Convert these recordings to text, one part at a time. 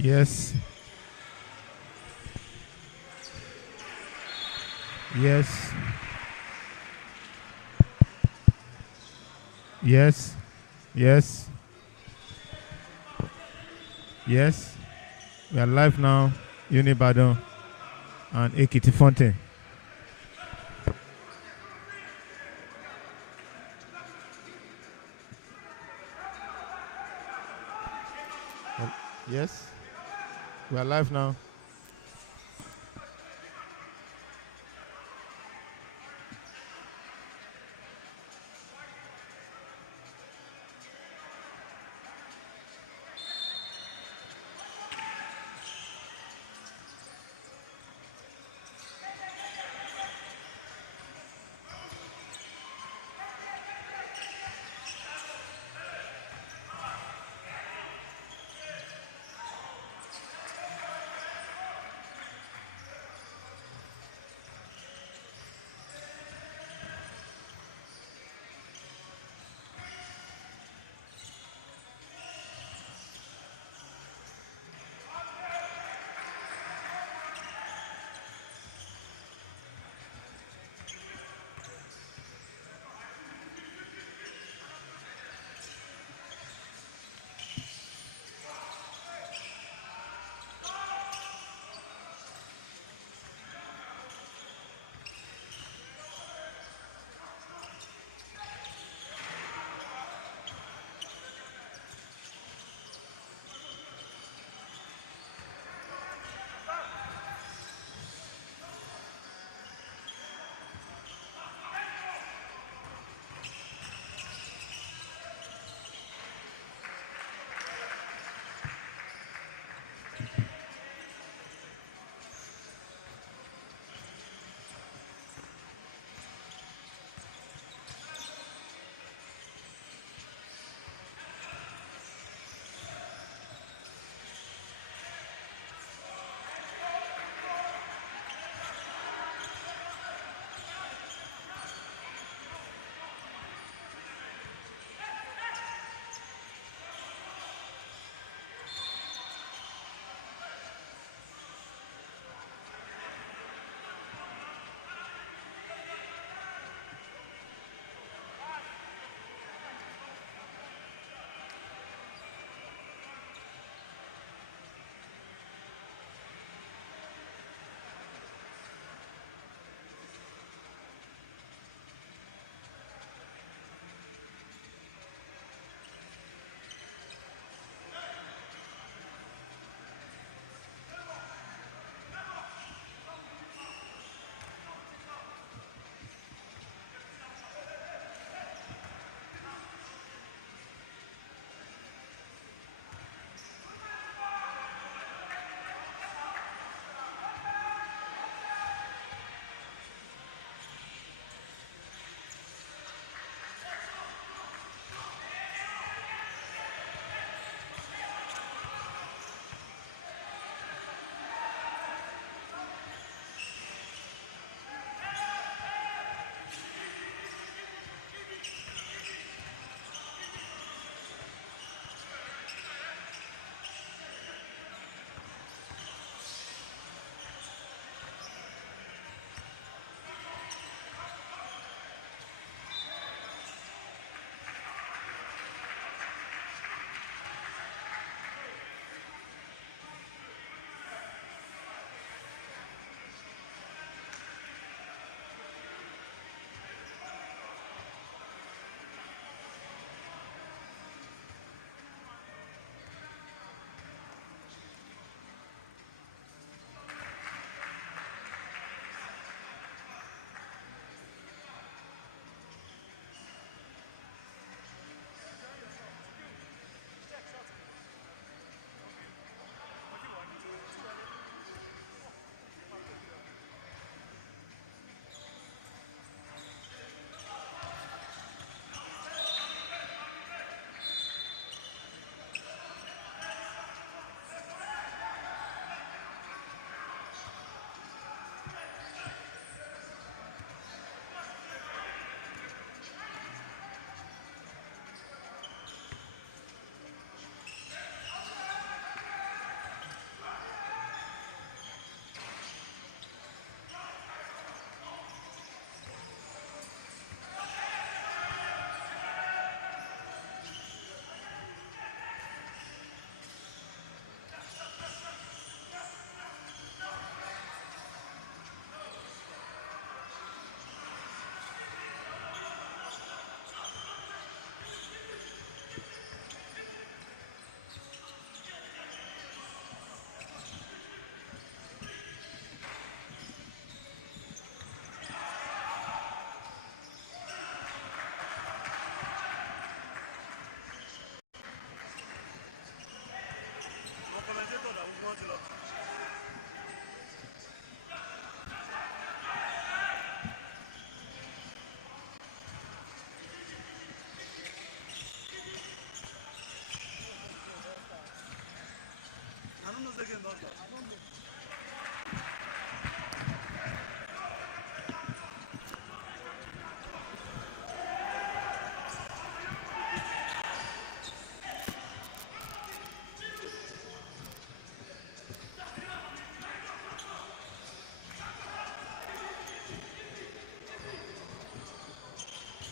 Yes. Yes. Yes. Yes. Yes. We are live now. UNI IBADAN and EKITI Fontaine. Yes. We are live now.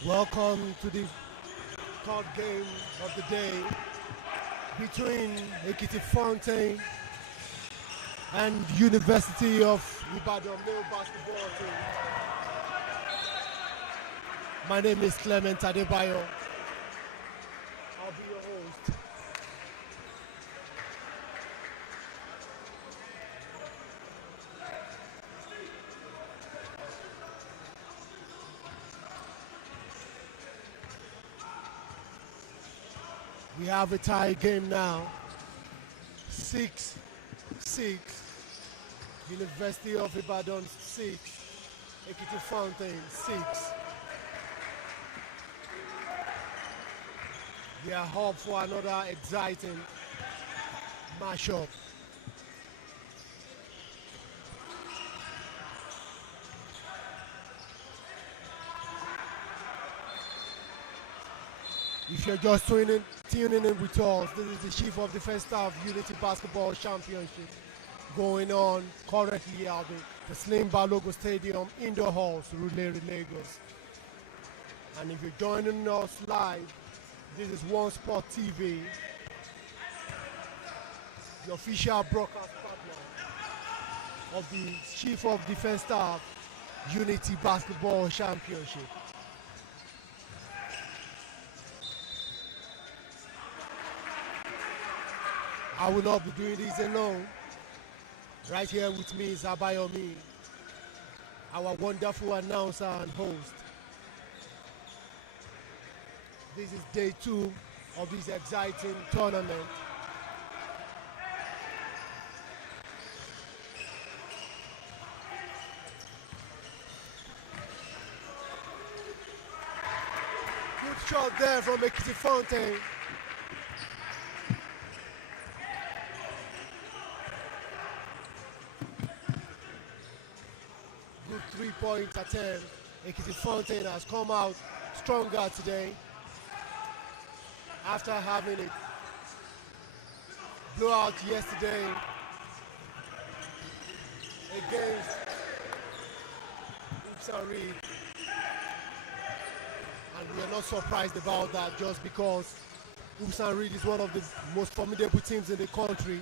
Welcome to the third game of the day between EKITI Fountain and University of Ibadan male basketball team. My name is Clement Adebayo. I'll be your host. We have a tie game now. 6-6. University of Ibadan 6. EKITI Fountain 6. We are up for another exciting matchup. If you're just tuning in with us, this is the Chief of Defense Staff Unity Basketball Championship going on currently at the Slim Balogo Stadium Indoor Hall, Surulere, Lagos. And if you're joining us live, this is One Sport TV, the official broadcast partner of the Chief of Defense Staff Unity Basketball Championship. I will not be doing this alone. Right here with me is Abayomi, our wonderful announcer and host. This is day 2 of this exciting tournament. Good shot there from EKITI Fountain. Good 3-point attempt. EKITI Fountain has come out stronger today after having a blowout yesterday against Reed. And we are not surprised about that just because Reed is one of the most formidable teams in the country.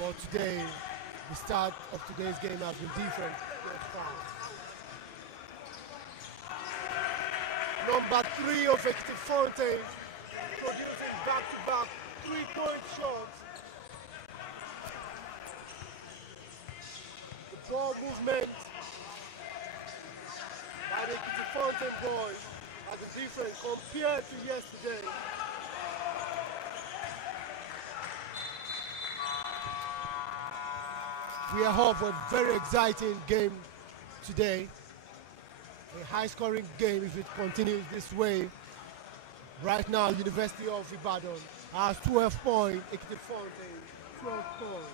But today, the start of today's game has been different. Number 3 of EKITI Fountain producing back-to-back 3-point shots. The ball movement by the EKITI Fountain boys has been different compared to yesterday. We are up for a very exciting game today. A high-scoring game if it continues this way. Right now, University of Ibadan has 12 points. EKITI Fountain, 12 points.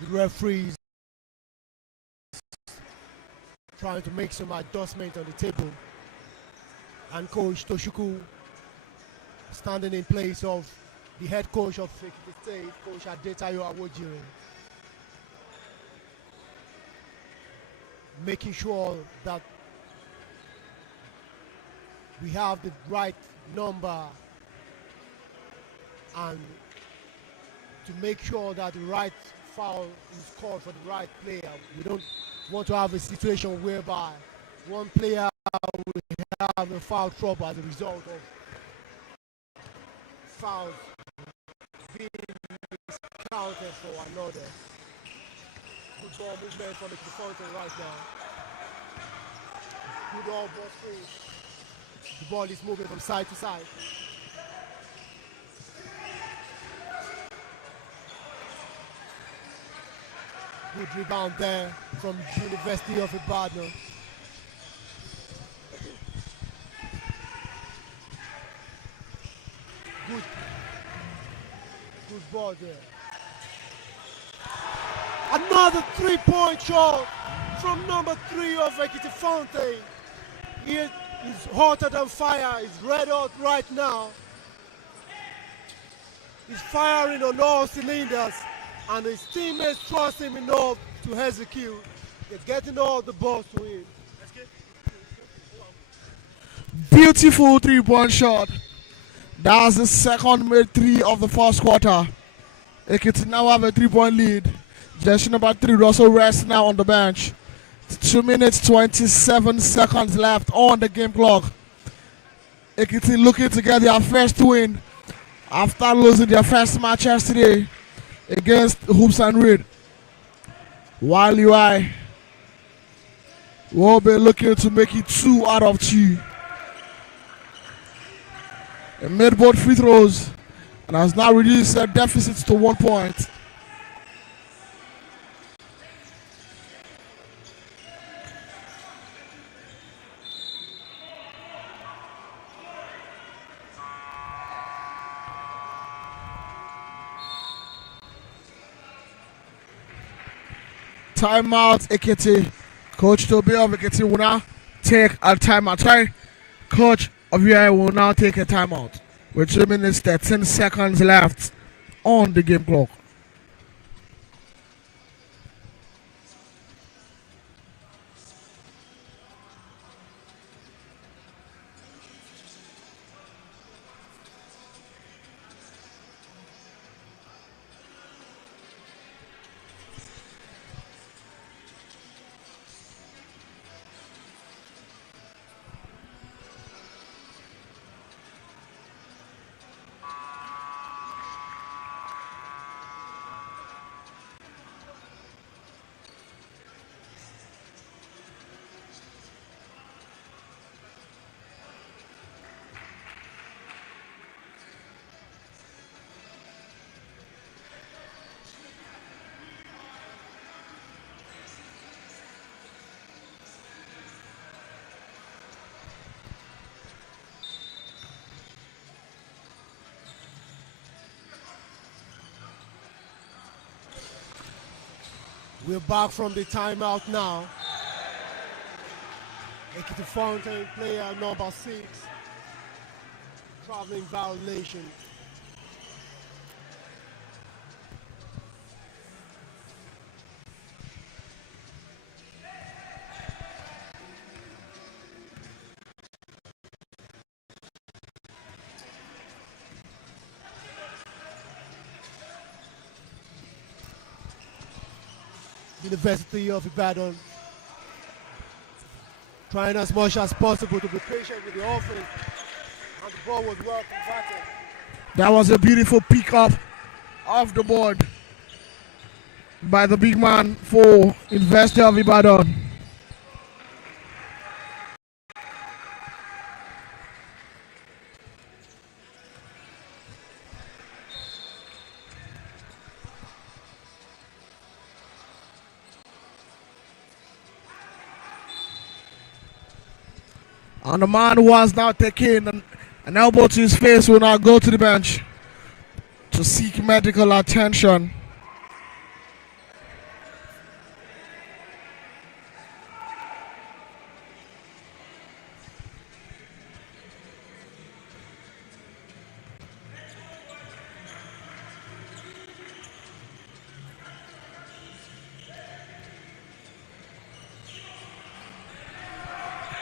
The referees trying to make some adjustment on the table, and Coach Toshuku standing in place of the head coach of EKITI State, Coach Adetayo Awojire, making sure that we have the right number and to make sure that the right foul is called for the right player. We don't want to have a situation whereby one player will have a foul trouble as a result of fouls being counted for another. Good ball movement from the Fountain right now. Good ball screen. The ball is moving from side to side. Good rebound there from University of Ibadan. Good ball there. Another three-point shot from number 3 of EKITI Fountain. He is hotter than fire. He's red hot right now. He's firing on all cylinders, and his teammates trust him enough to execute. They're getting all the balls to him. Beautiful three-point shot. That's the second made three of the first quarter. EKITI now have a three-point lead. Jersey number 3 Russell rests now on the bench. 2 minutes 27 seconds left on the game clock. EKITI looking to get their first win after losing their first match yesterday against Hoops and Reed. While UI will be looking to make it 2 out of 2. He made both free throws and has now reduced their deficit to 1 point. Timeout, EKITI. Coach Toby of EKITI will now take a timeout. Sorry, Coach of UI will now take a timeout with 2 minutes 13 seconds left on the game clock. We're back from the timeout now. EKITI Fountain player number 6. Traveling violation. University of Ibadan trying as much as possible to be patient with the offense, and the ball was well converted. That was a beautiful pick up off the board by the big man for University of Ibadan. And the man who has now taken an elbow to his face will now go to the bench to seek medical attention.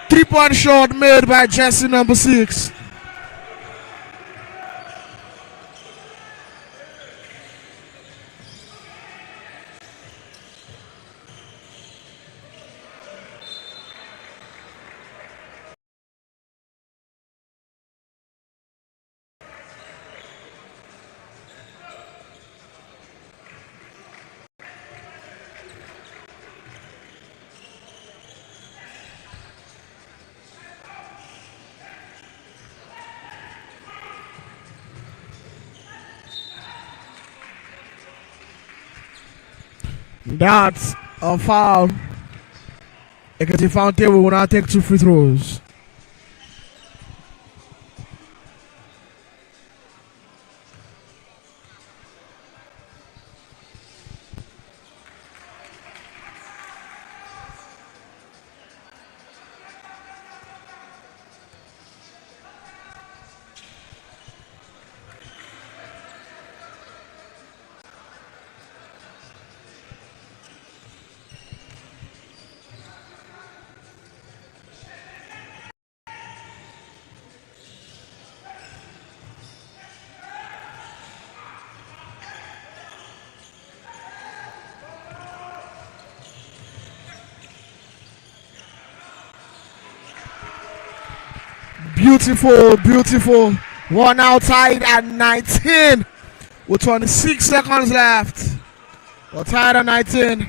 Three-point shot made by Jersey number 6. That's a foul. EKITI Fountain will now take 2 free throws. Beautiful, beautiful. One outside at 19 with 26 seconds left. We're tied at 19.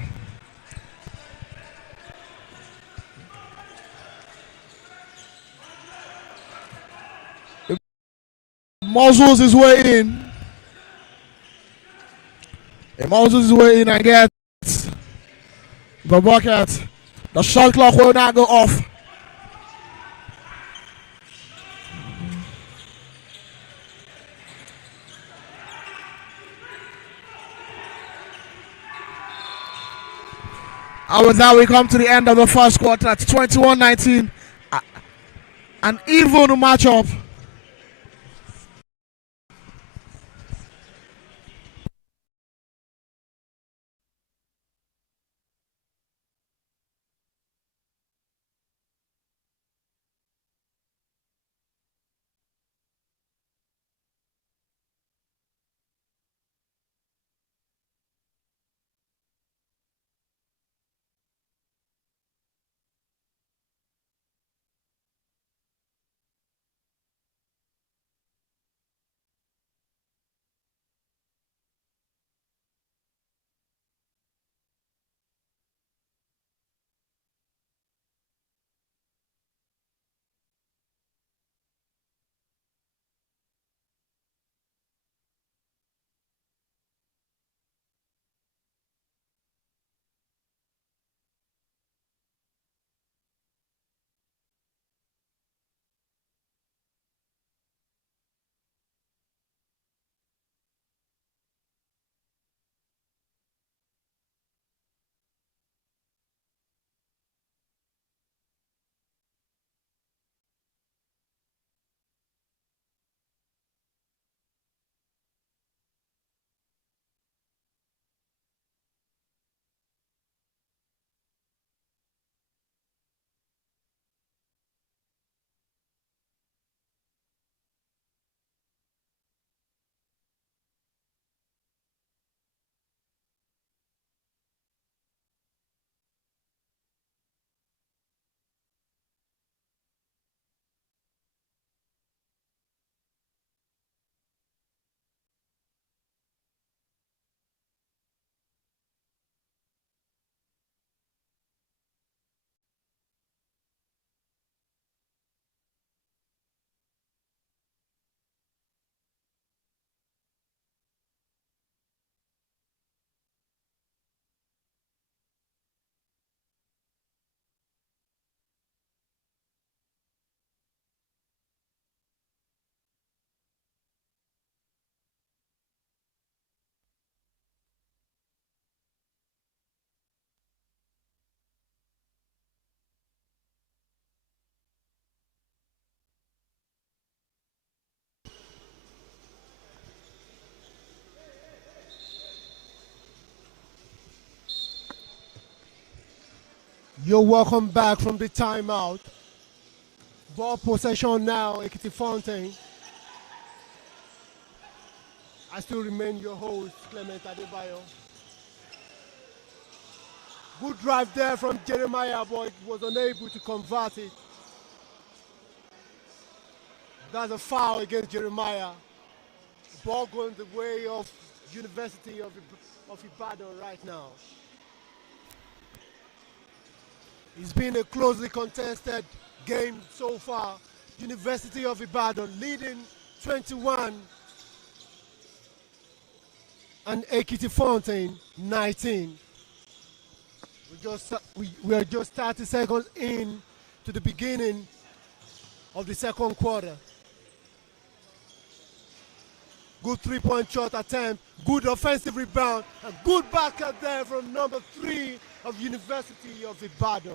Muzzles his way in. He muzzles his way in and gets the bucket. The shot clock will not go off. And with that, we come to the end of the first quarter. It's 21-19. An even matchup. You're welcome back from the timeout. Ball possession now, EKITI Fountain. I still remain your host, Clement Adebayo. Good drive there from Jeremiah, but was unable to convert it. That's a foul against Jeremiah. Ball going the way of University of Ibadan right now. It's been a closely contested game so far. University of Ibadan leading 21 and EKITI Fountain 19. We are just 30 seconds in to the beginning of the second quarter. Good three-point shot attempt, good offensive rebound, and good backup there from number 3 of University of Ibadan.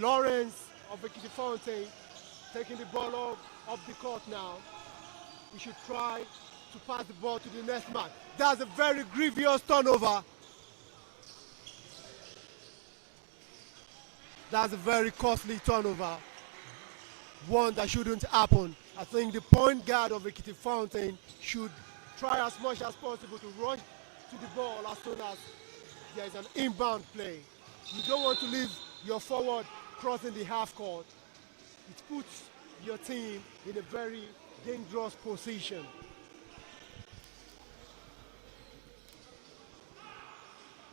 Lawrence of EKITI Fountain taking the ball up the court now. We should try to pass the ball to the next man. That's a very grievous turnover. That's a very costly turnover. One that shouldn't happen. I think the point guard of EKITI Fountain should try as much as possible to rush to the ball as soon as there is an inbound play. You don't want to leave your forward crossing the half court. It puts your team in a very dangerous position.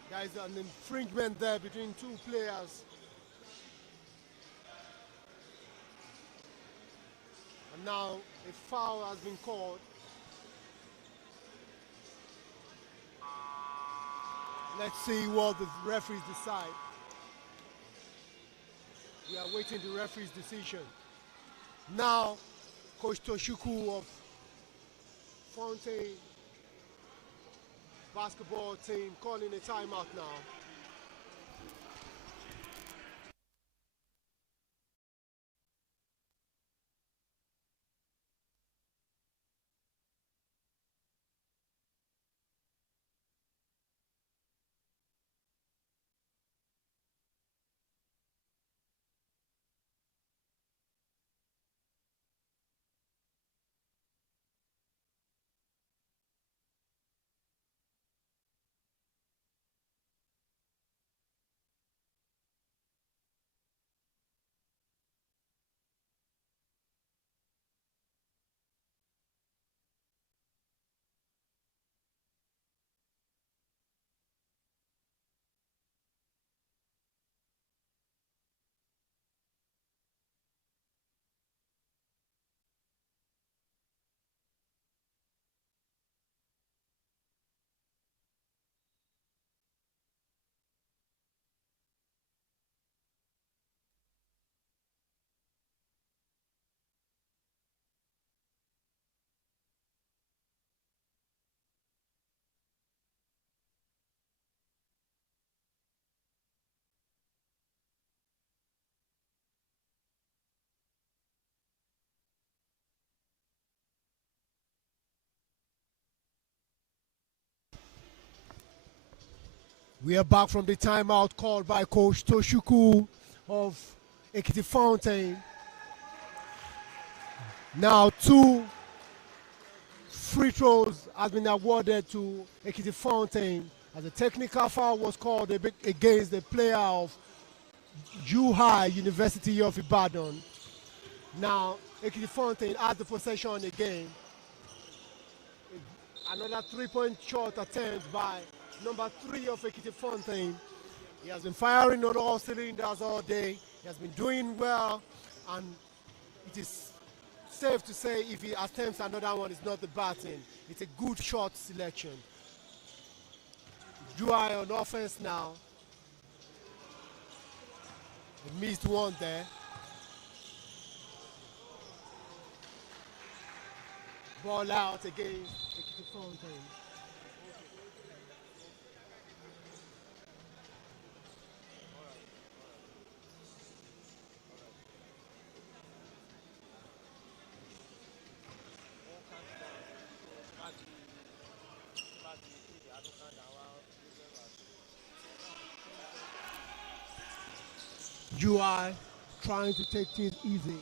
There is an infringement there between two players. And now a foul has been called. Let's see what the referees decide. We are waiting the referee's decision. Now, Coach Toshuku of Fontaine basketball team calling a timeout now. We are back from the timeout called by Coach Toshuku of EKITI Fountain. Now 2 free throws has been awarded to EKITI Fountain as a technical foul was called against the player of UNI University of Ibadan. Now EKITI Fountain has the possession again. Another 3-point shot attempt by number 3 of EKITI Fountain. He has been firing on all cylinders all day. He has been doing well, and it is safe to say if he attempts another one, it's not the batting. It's a good shot selection. UI on offense now. He missed one there. Ball out against EKITI Fountain. UI trying to take things easy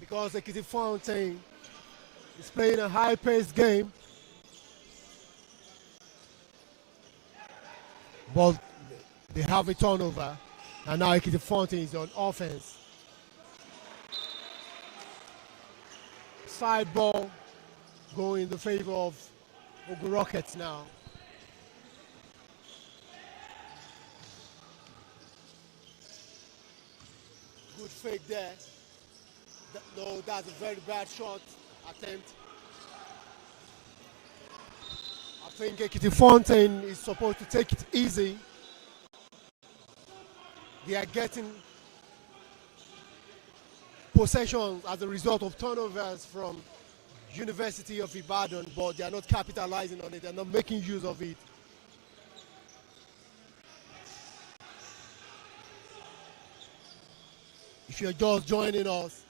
because EKITI Fountain is playing a high-paced game, but they have a turnover, and now EKITI Fountain is on offense. Side ball going in the favor of Ogun Rockets now. Good fake there. No, that's a very bad shot attempt. I think EKITI Fountain is supposed to take it easy. They are getting possessions as a result of turnovers from University of Ibadan, but they are not capitalizing on it. They are not making use of it. If you're just joining us,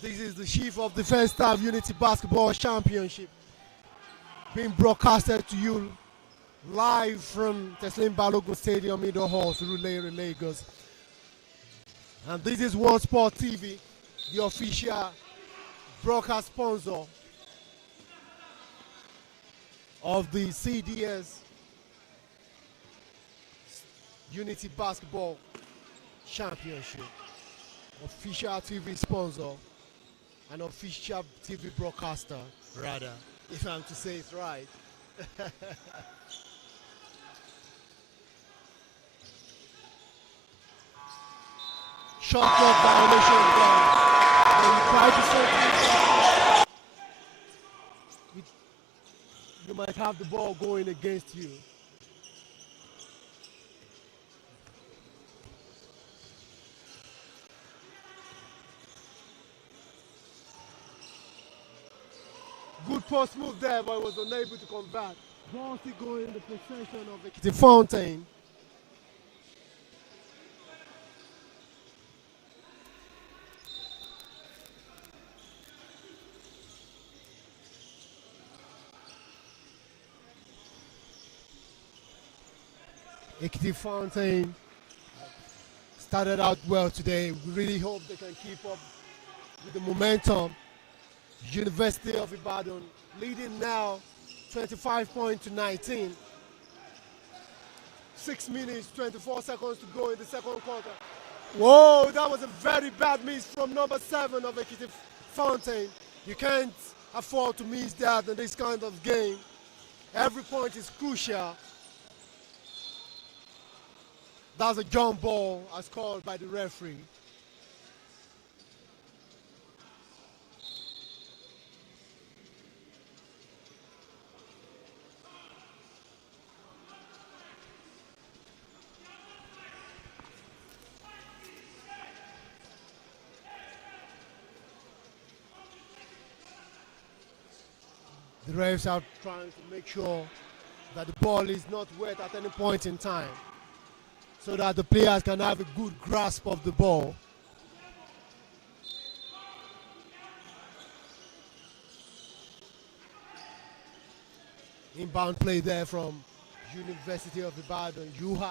this is the Chief of Defense Staff Unity Basketball Championship being broadcasted to you live from Teslim Balogun Stadium Indoor Hall, Surulere, Lagos. And this is One Sport TV, the official broadcast sponsor of the CDS Unity Basketball Championship. official TV sponsor, an official TV broadcaster, rather, if I'm to say it right. Shot clock violation there. When you try to say you might have the ball going against you. Good post move there, but was unable to convert. Ball still going in the possession of Ekiti Fountain. Ekiti Fountain started out well today. We really hope they can keep up with the momentum. University of Ibadan leading now 25 points to 19. 6 minutes, 24 seconds to go in the second quarter. Whoa, that was a very bad miss from number 7 of Ekiti Fountain. You can't afford to miss that in this kind of game. Every point is crucial. That's a jump ball as called by the referee. The refs are trying to make sure that the ball is not wet at any point in time, so that the players can have a good grasp of the ball. Inbound play there from University of Ibadan, UNI.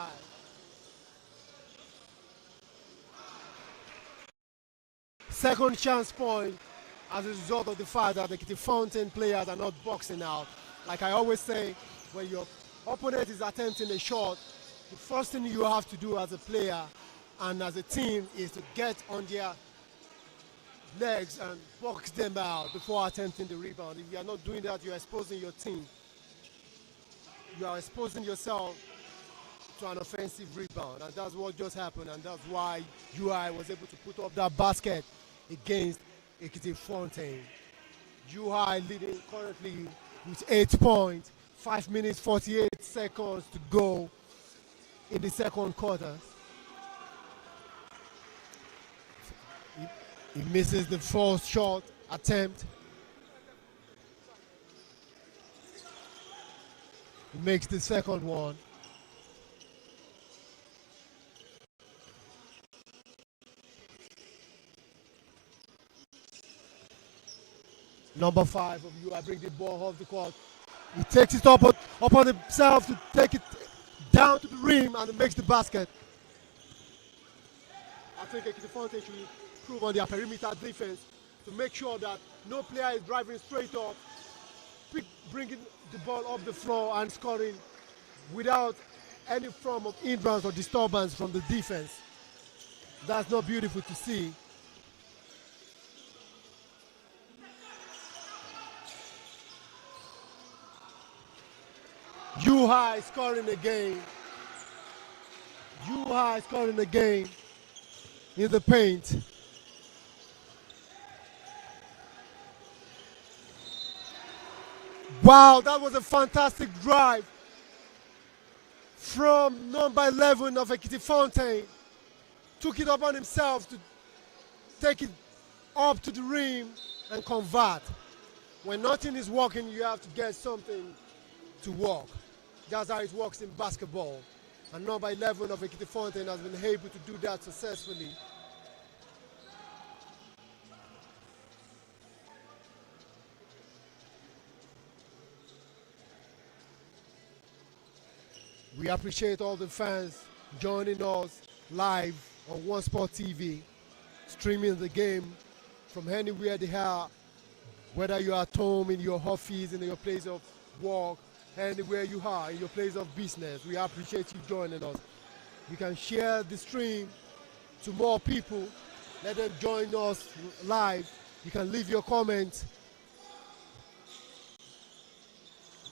Second chance point as a result of the fact that the Fountain players are not boxing out. Like I always say, when your opponent is attempting a shot, the first thing you have to do as a player and as a team is to get on their legs and box them out before attempting the rebound. If you are not doing that, you are exposing your team. You are exposing yourself to an offensive rebound, and that's what just happened, and that's why UI was able to put up that basket against Ekiti Fountain. UI leading currently with 8 points, 5 minutes 48 seconds to go in the second quarter. He misses the first shot attempt. He makes the second one. Number 5 of UI brings the ball off the court. He takes it up on himself to take it down to the rim and makes the basket. I think the Fountain should improve on their perimeter defense to make sure that no player is driving straight up, bringing the ball up the floor and scoring without any form of hindrance or disturbance from the defense. That's not beautiful to see. UI scoring again. UI scoring again in the paint. Wow, that was a fantastic drive from number 11 of Ekiti Fountain. Took it upon himself to take it up to the rim and convert. When nothing is working, you have to get something to work. That's how it works in basketball. And number 11 of Ekiti Fountain has been able to do that successfully. We appreciate all the fans joining us live on One Sport TV, streaming the game from anywhere they are, whether you're at home, in your office, in your place of work, anywhere you are, in your place of business. We appreciate you joining us. You can share the stream to more people Let them join us live. You can leave your comment.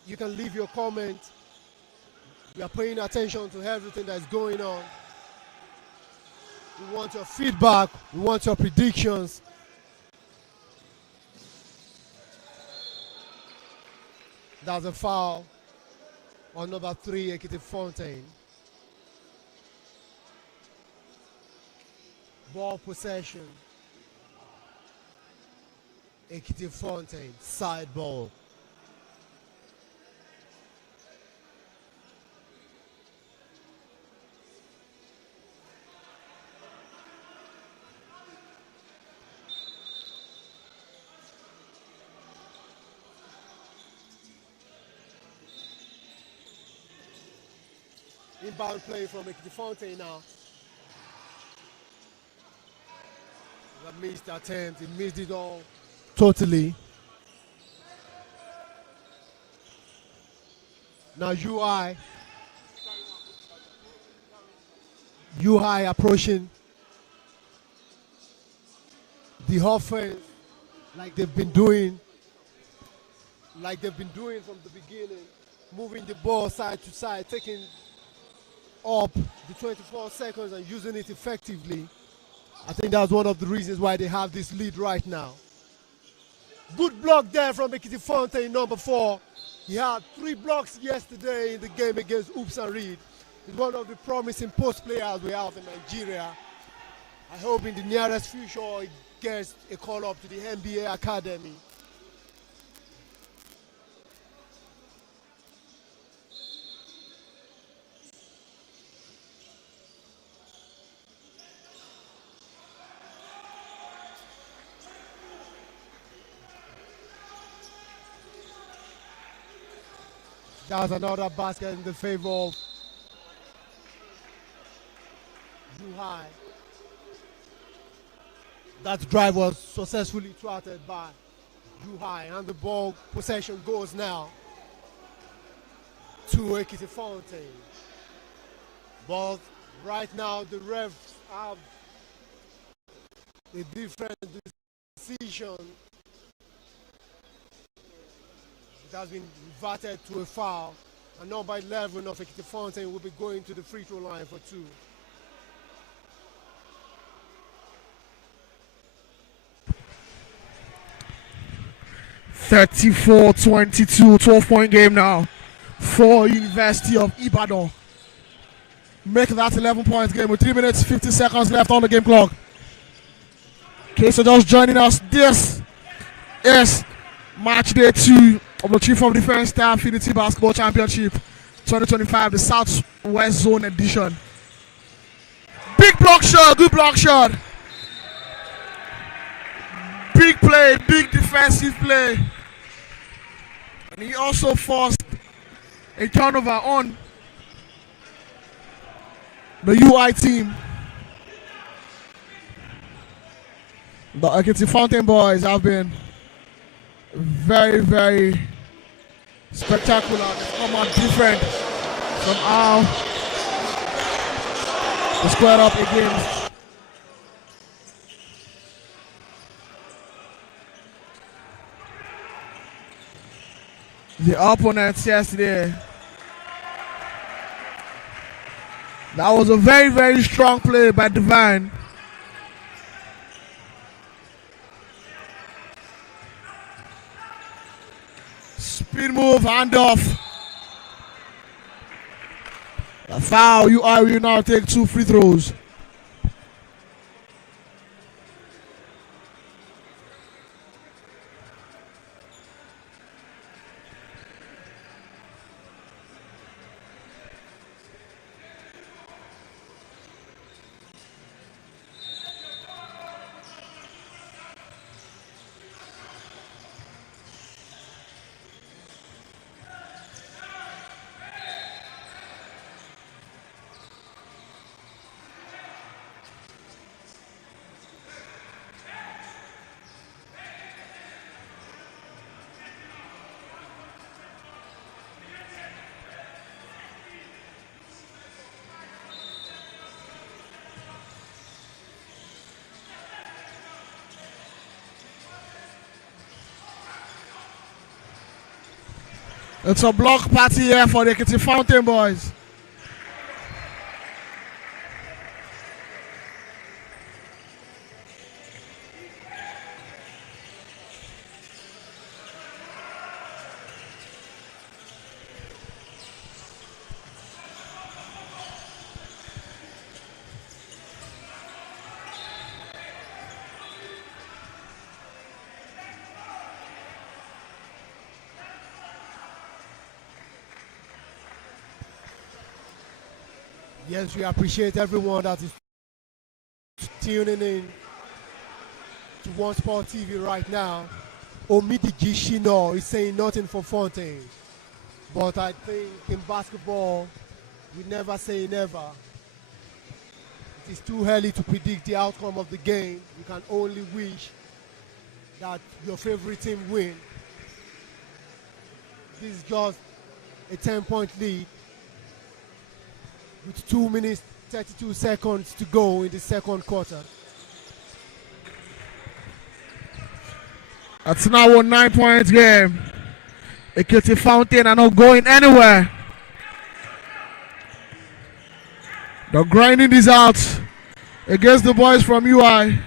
You can leave your comment. We are paying attention to everything that's going on. We want your feedback. We want your predictions. That's a foul on number 3, Ekiti Fontaine. Ball possession. Ekiti Fontaine, side ball. Inbound play from Ekiti Fontaine now. A missed attempt, he missed it all totally. Now UI approaching the offense like they've been doing from the beginning, moving the ball side to side, taking up the 24 seconds and using it effectively. I think that's one of the reasons why they have this lead right now. Good block there from Ekiti Fontaine, number 4. He had 3 blocks yesterday in the game against Oops and Reed. He's one of the promising post players we have in Nigeria. I hope in the nearest future he gets a call up to the NBA Academy. That's another basket in the favor of UI. That drive was successfully thwarted by UI, and the ball possession goes now to Ekiti Fontaine. But right now the refs have a different decision. It has been reverted to a foul, and number 11 of Ekiti Fontaine will be going to the free throw line for 2. (34-22), 12-point game now for University of Ibadan. Make that 11 points game with 3 minutes 50 seconds left on the game clock. Okay, so just joining us, this is match day 2 of the Chief of Defense Staff Unity Basketball Championship 2025, the Southwest Zone edition. Big block shot, good block shot. Big play, big defensive play. And he also forced a turnover on the UI team. The Ekiti Fontaine boys have been very, very spectacular. They've come out different from how they squared up against the opponents yesterday. That was a very, very strong play by Divine. Speed move, handoff. A foul. UI will now take 2 free throws. It's a block party here for the EKITI Fountain boys. Yes, we appreciate everyone that is tuning in to One Sport TV right now. Omidi Gishino is saying nothing for Fontaine. But I think in basketball, we never say never. It is too early to predict the outcome of the game. You can only wish that your favorite team win. This is just a 10-point lead with 2 minutes 32 seconds to go in the second quarter. That's now a 9-point game. EKITI Fountain are not going anywhere. The grinding is out against the boys from UI.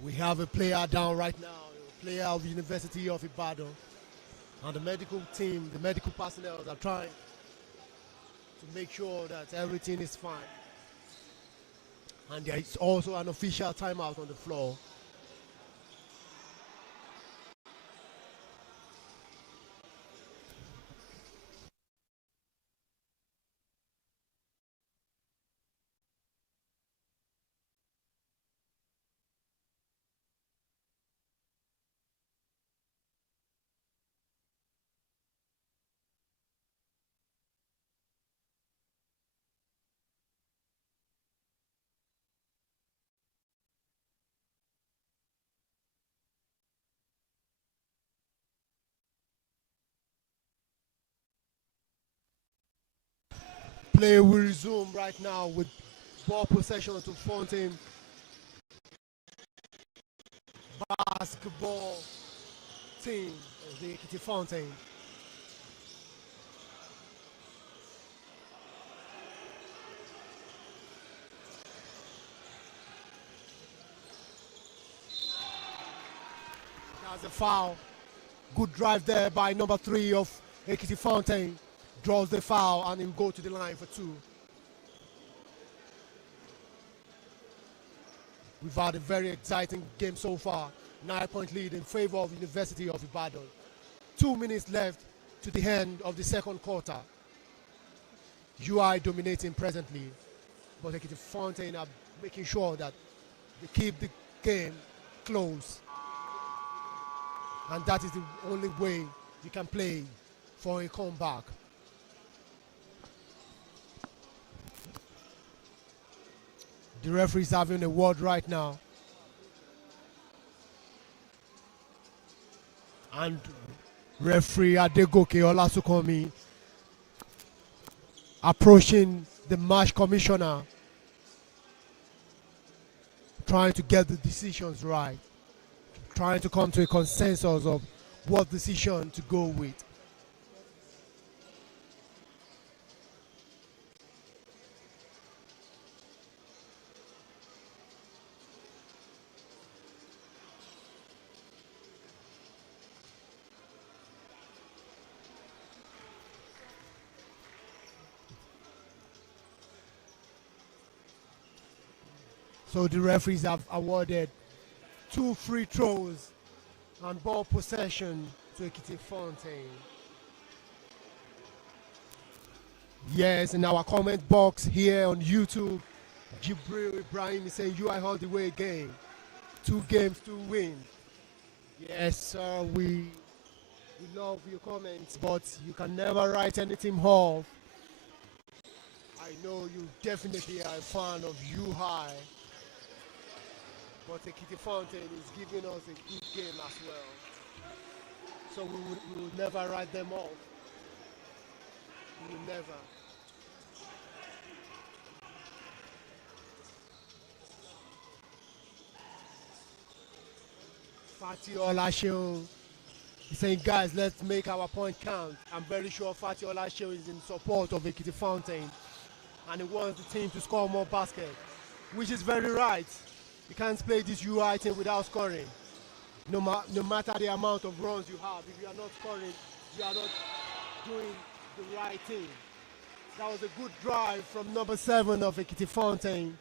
We have a player down right now, a player of the University of Ibadan. And the medical team, the medical personnel are trying to make sure that everything is fine. And there is also an official timeout on the floor. Play will resume right now with ball possession to Fontaine basketball team, the EKITI Fountain. That's a foul. Good drive there by number 3 of EKITI Fountain. Draws the foul and he'll go to the line for 2. We've had a very exciting game so far. 9-point lead in favor of University of Ibadan. 2 minutes left to the end of the second quarter. UI dominating presently, but EKITI Fountain are making sure that they keep the game close. And that is the only way you can play for a comeback. The referee is having a word right now. And referee Adegoke Olasukomi approaching the match commissioner, trying to get the decisions right, trying to come to a consensus of what decision to go with. So the referees have awarded 2 free throws and ball possession to EKITI Fountain. Yes, in our comment box here on YouTube, Jibril Ibrahim is saying UI all the way again. 2 games, 2 wins. Yes, sir. We love your comments, but you can never write anything off. I know you definitely are a fan of you high, but Ekiti Fountain is giving us a good game as well. So we will never write them off. We will never. Fatih Olasheun is saying, guys, let's make our point count. I'm very sure Fatih Olasheun is in support of Ekiti Fountain and he wants the team to score more baskets, which is very right. You can't play this UI team without scoring. No matter the amount of runs you have, if you are not scoring, you are not doing the right thing. That was a good drive from number 7 of Ekiti Fountain.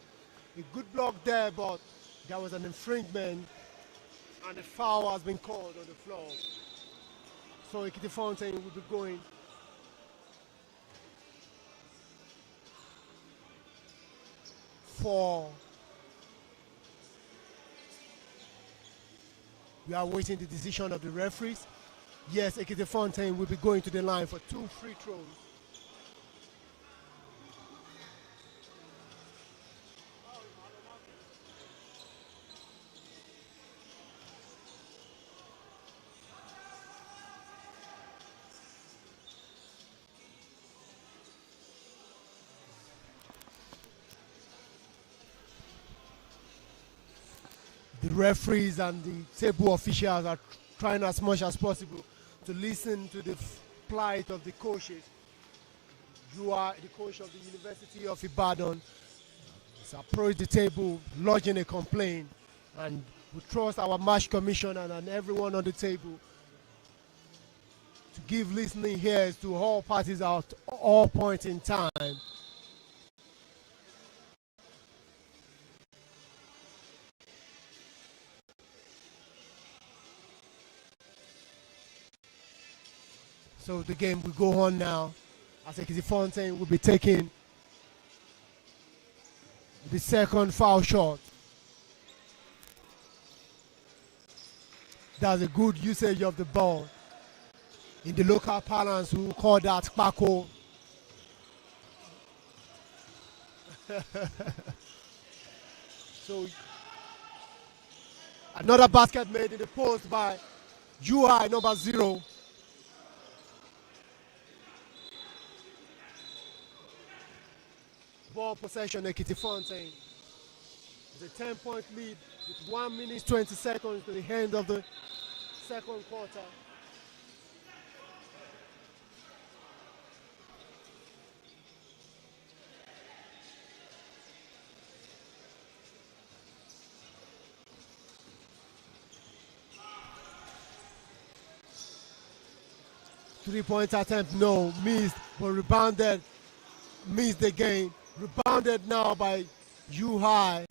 A good block there, but there was an infringement and a foul has been called on the floor. So Ekiti Fountain will be going for. We are waiting the decision of the referees. Yes, Ekiti Fountain will be going to the line for 2 free throws. The referees and the table officials are trying as much as possible to listen to the plight of the coaches. You are the coach of the University of Ibadan. He's approached the table, lodging a complaint, and we trust our match commissioner and everyone on the table to give listening ears to all parties at all points in time. So the game will go on now as Ekiti Fountain will be taking the second foul shot. That's a good usage of the ball. In the local parlance, we will call that Paco. So another basket made in the post by UI number 0. Ball possession, Ekiti Fountain. It's a 10-point lead with 1 minute 20 seconds to the end of the second quarter. Three-point attempt, no, missed, but rebounded, missed again. Rebounded now by U High.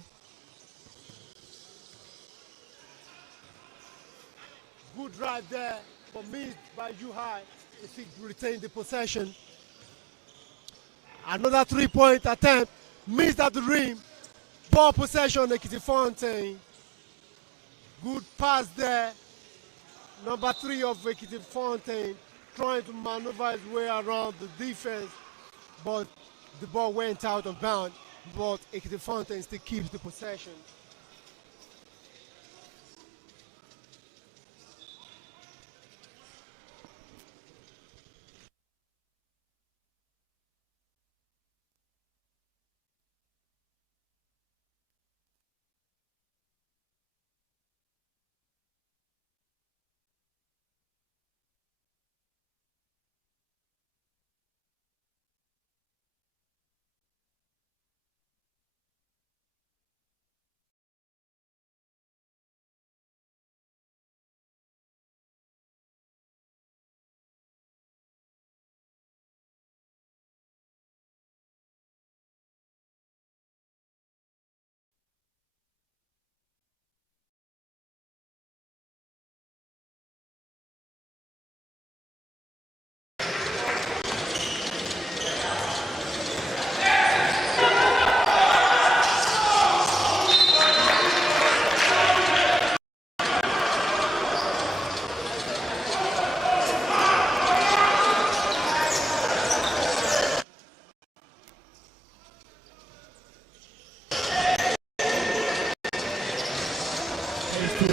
Good drive there, but missed by U High. If he retained the possession. Another three-point attempt, missed at the rim. Ball possession, Ekiti Fountain. Good pass there. Number 3 of Ekiti Fountain trying to maneuver his way around the defense, but the ball went out of bounds. But Ekiti Fountain still keeps the possession.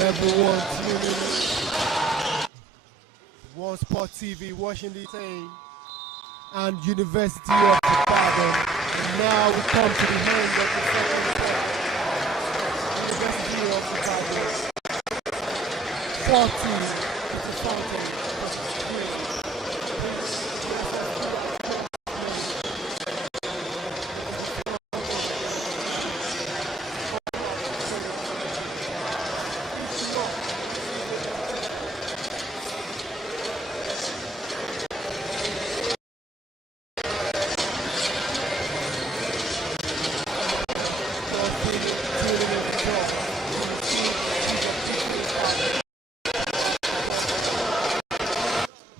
everyone tuning in. One Sport TV, Washington DC, and University of Ibadan. And now we come to the end of the second set. University of Ibadan, 40 to something.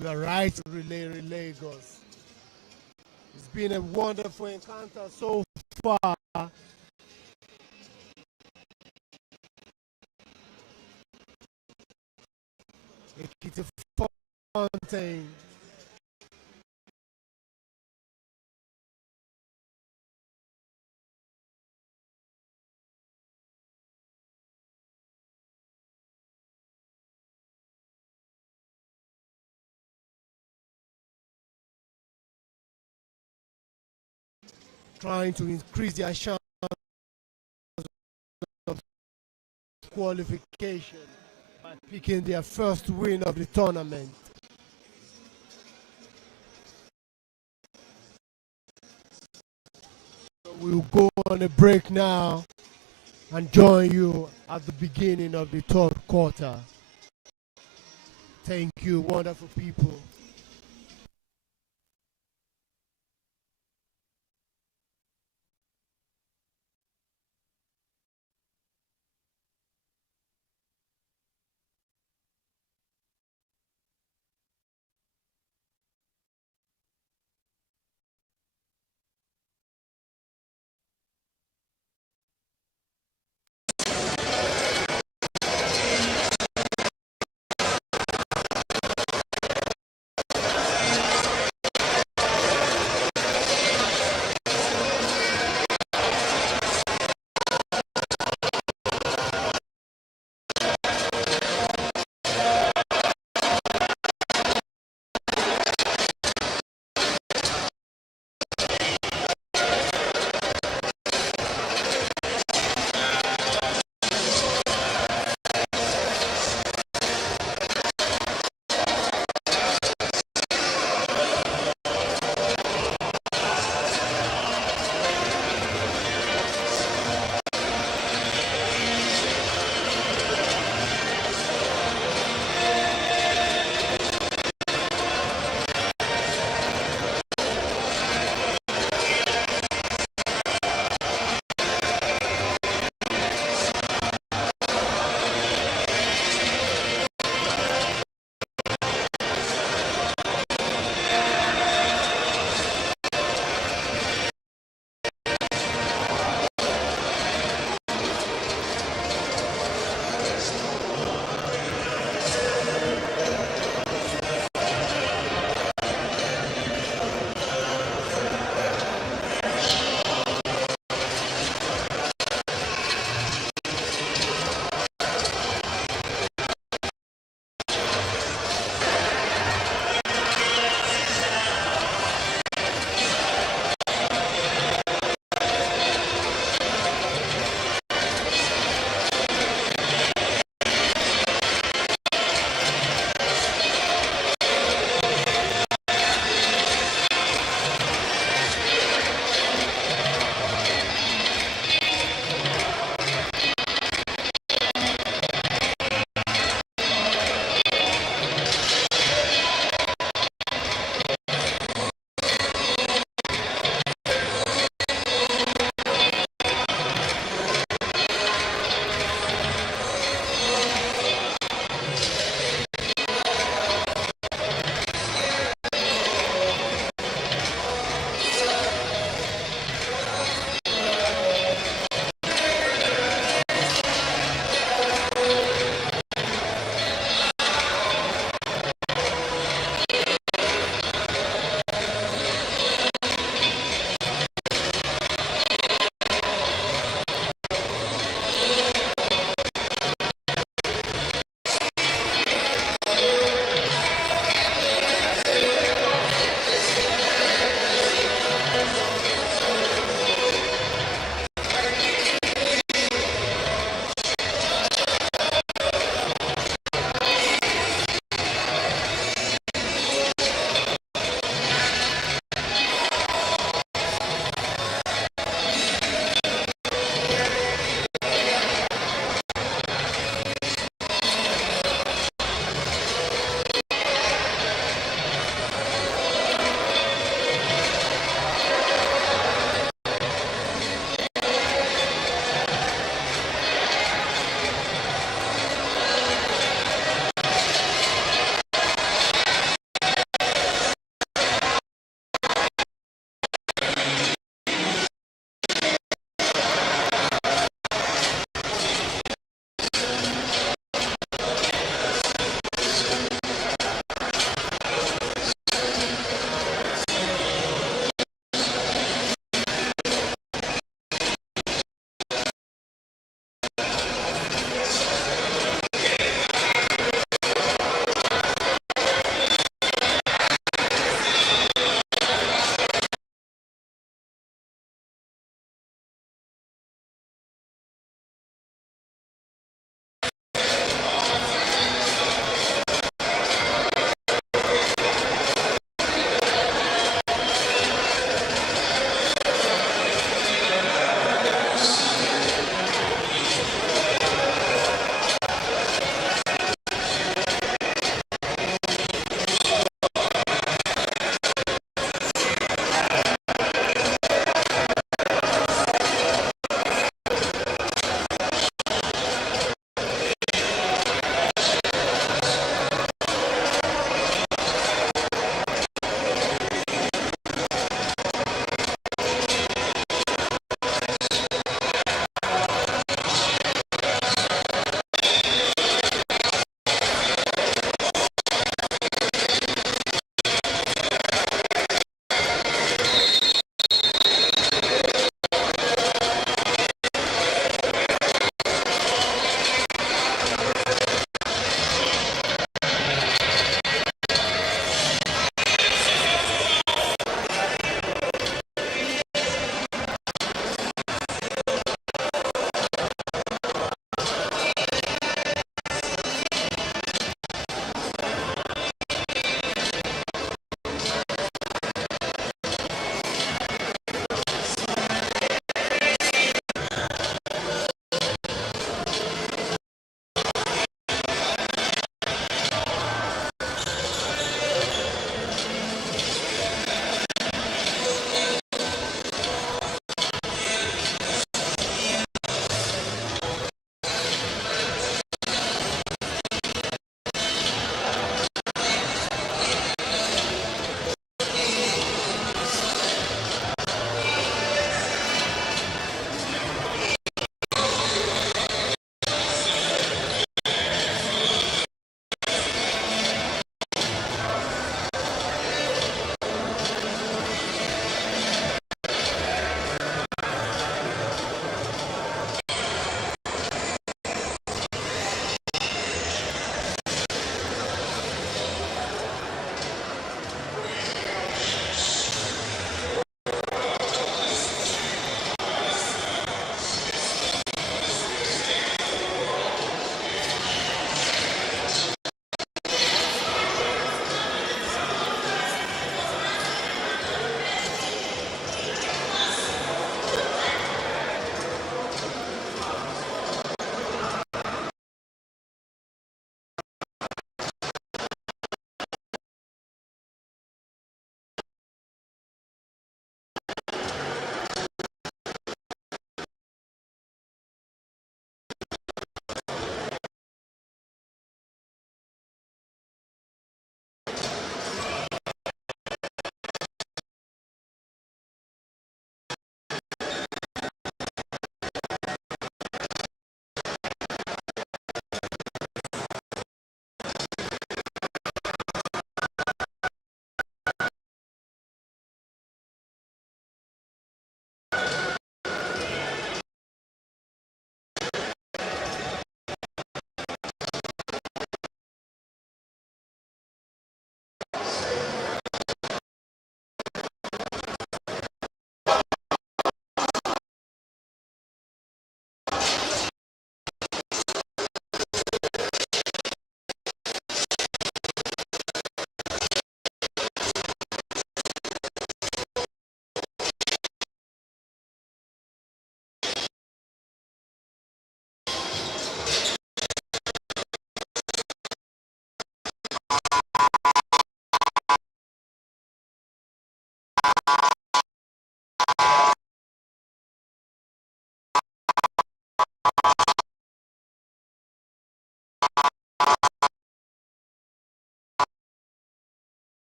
We are right to relay Lagos. It's been a wonderful encounter so far. EKITI Fountain. Trying to increase their chance of qualification by picking their first win of the tournament. We'll go on a break now and join you at the beginning of the third quarter. Thank you, wonderful people.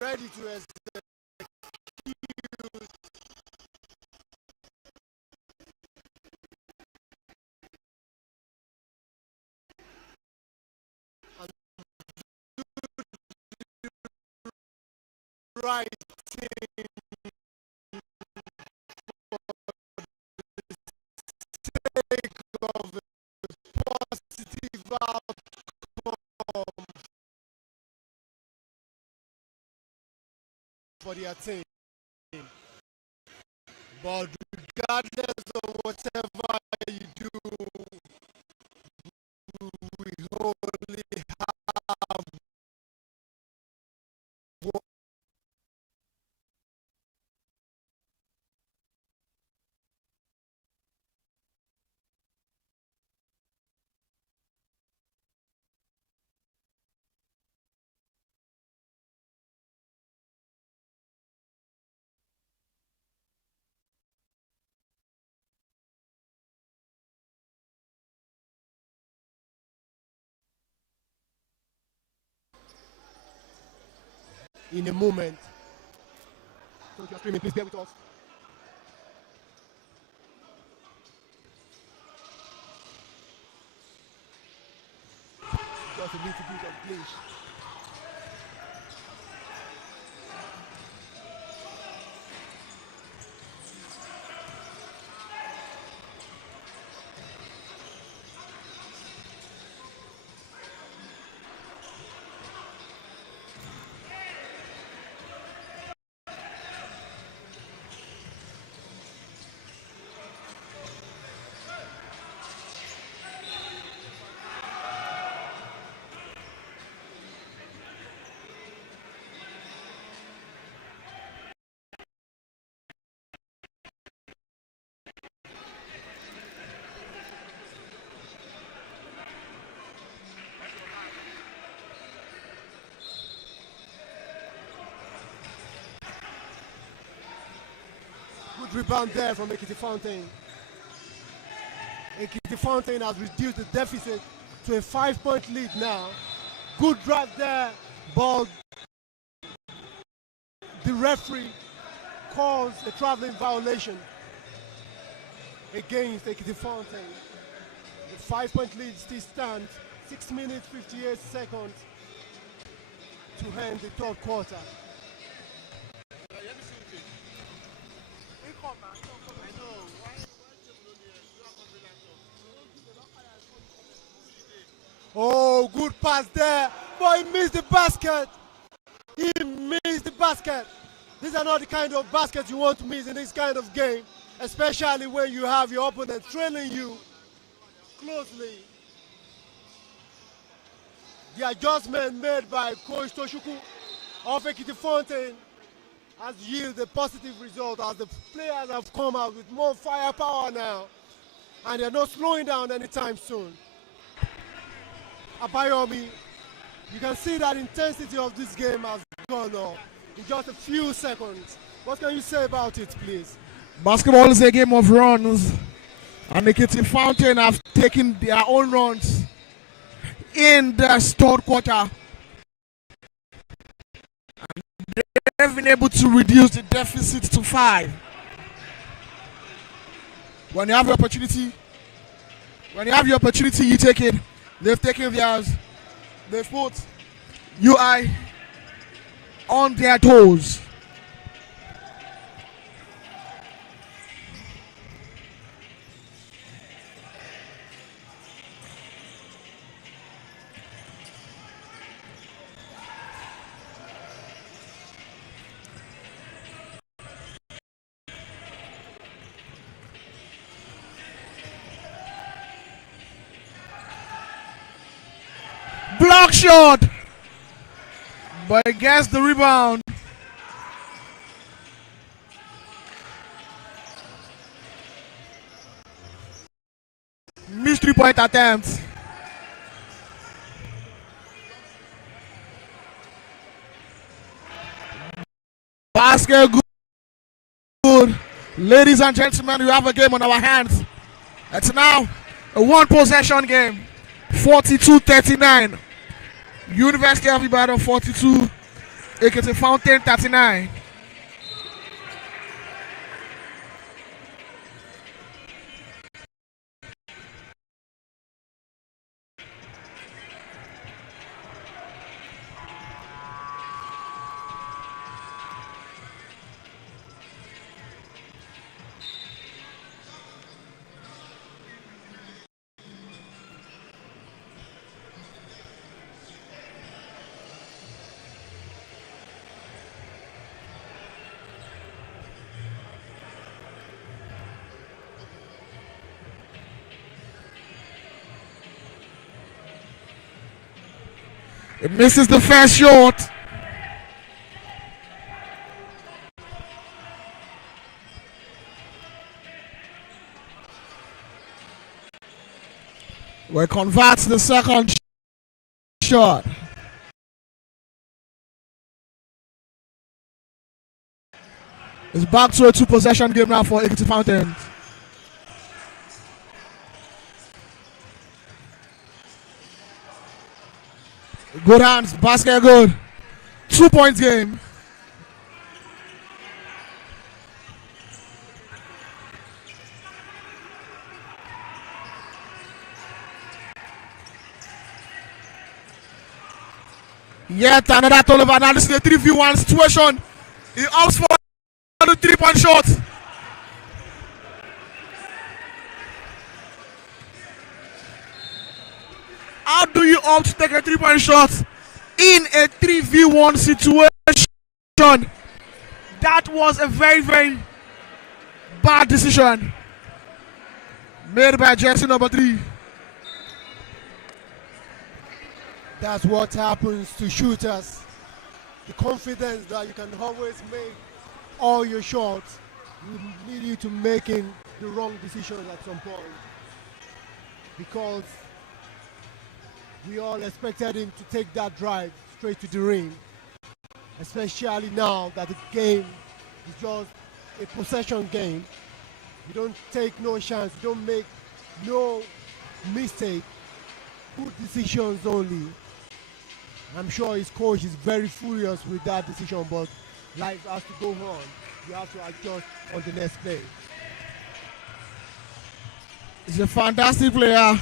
Ready to execute right take of a positive outcome for their team. But regardless of whatever you do, we only have one. In a moment. So if you're streaming, please bear with us. Just a little bit of glitch. Good rebound there from EKITI Fountain. EKITI Fountain has reduced the deficit to a 5-point lead now. Good drive there, but the referee calls a traveling violation against EKITI Fountain. The 5-point lead still stands. 6 minutes 58 seconds to end the third quarter. Oh, good pass there, but he missed the basket. He missed the basket. These are not the kind of baskets you want to miss in this kind of game, especially when you have your opponent trailing you closely. The adjustment made by Coach Toshuku of EKITI Fountain has yielded a positive result as the players have come out with more firepower now, and they're not slowing down anytime soon. Abayomi, you can see that intensity of this game has gone up in just a few seconds. What can you say about it, please? Basketball is a game of runs. And EKITI Fountain have taken their own runs in the third quarter. They've been able to reduce the deficit to 5. When you have the opportunity, you take it. They've taken theirs. They've put UI on their toes. Block shot, but against the rebound. Missed 3-point attempt. Basket good. Ladies and gentlemen, we have a game on our hands. It's now a one-possession game. 42-39. University of Ibadan 42. EKITI Fountain 39. It misses the first shot. We converts the second shot. It's back to a two-possession game now for EKITI Fountain. Good hands, basket good. 2 points game. Yet another turnover. Now this is a 3v1 situation. He opts for the 3-point shot. How do you opt to take a 3-point shot in a 3v1 situation? That was a very, very bad decision made by jersey number 3. That's what happens to shooters. The confidence that you can always make all your shots will lead you to making the wrong decisions at some point. Because we all expected him to take that drive straight to the ring. Especially now that the game is just a possession game. You don't take no chance, you don't make no mistake. Good decisions only. I'm sure his coach is very furious with that decision, but life has to go on. You have to adjust on the next play. He's a fantastic player.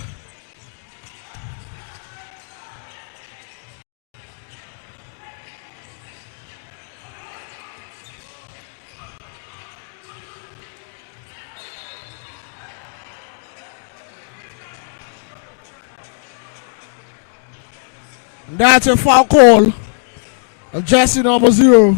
That's a foul call of jersey number 0.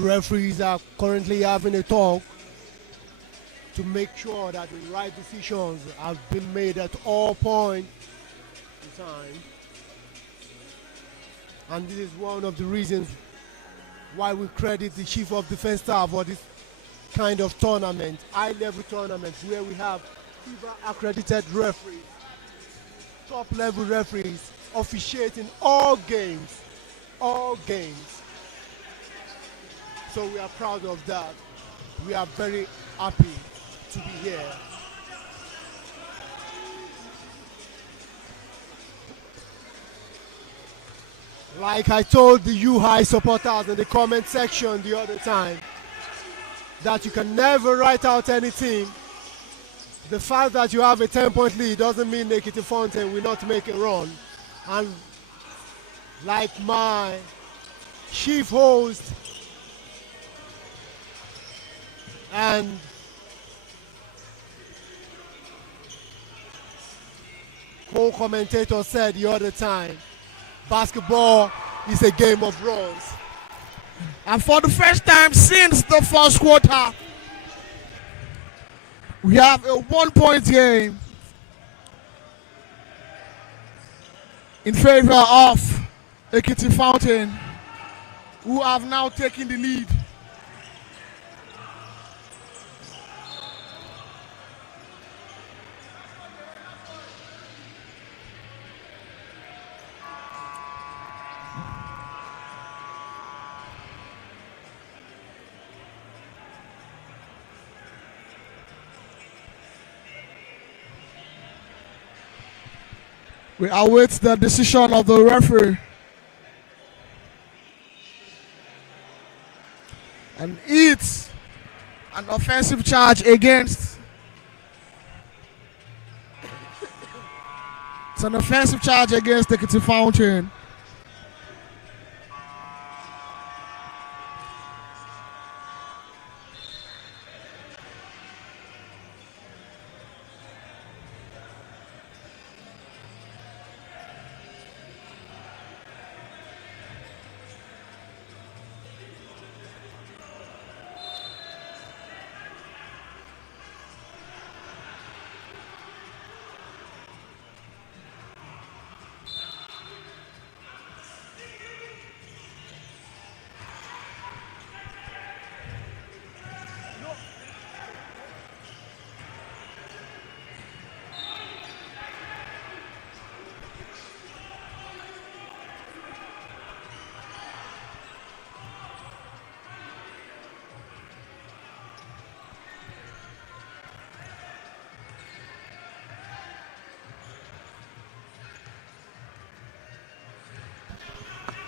referees are currently having a talk to make sure that the right decisions have been made at all points in time. And this is one of the reasons why we credit the Chief of Defense Staff for this kind of tournament, high-level tournaments, where we have FIFA-accredited referees, top-level referees, officiating all games, all games. So we are proud of that. We are very happy to be here. Like I told the UI supporters in the comment section the other time, that you can never write out any team. The fact that you have a 10-point lead doesn't mean EKITI Fountain will not make a run. And like my chief host and co-commentator said the other time, basketball is a game of runs. And for the first time since the first quarter, we have a 1-point game in favor of EKITI Fountain, who have now taken the lead. We await the decision of the referee. And it's an offensive charge against. It's an offensive charge against EKITI Fountain.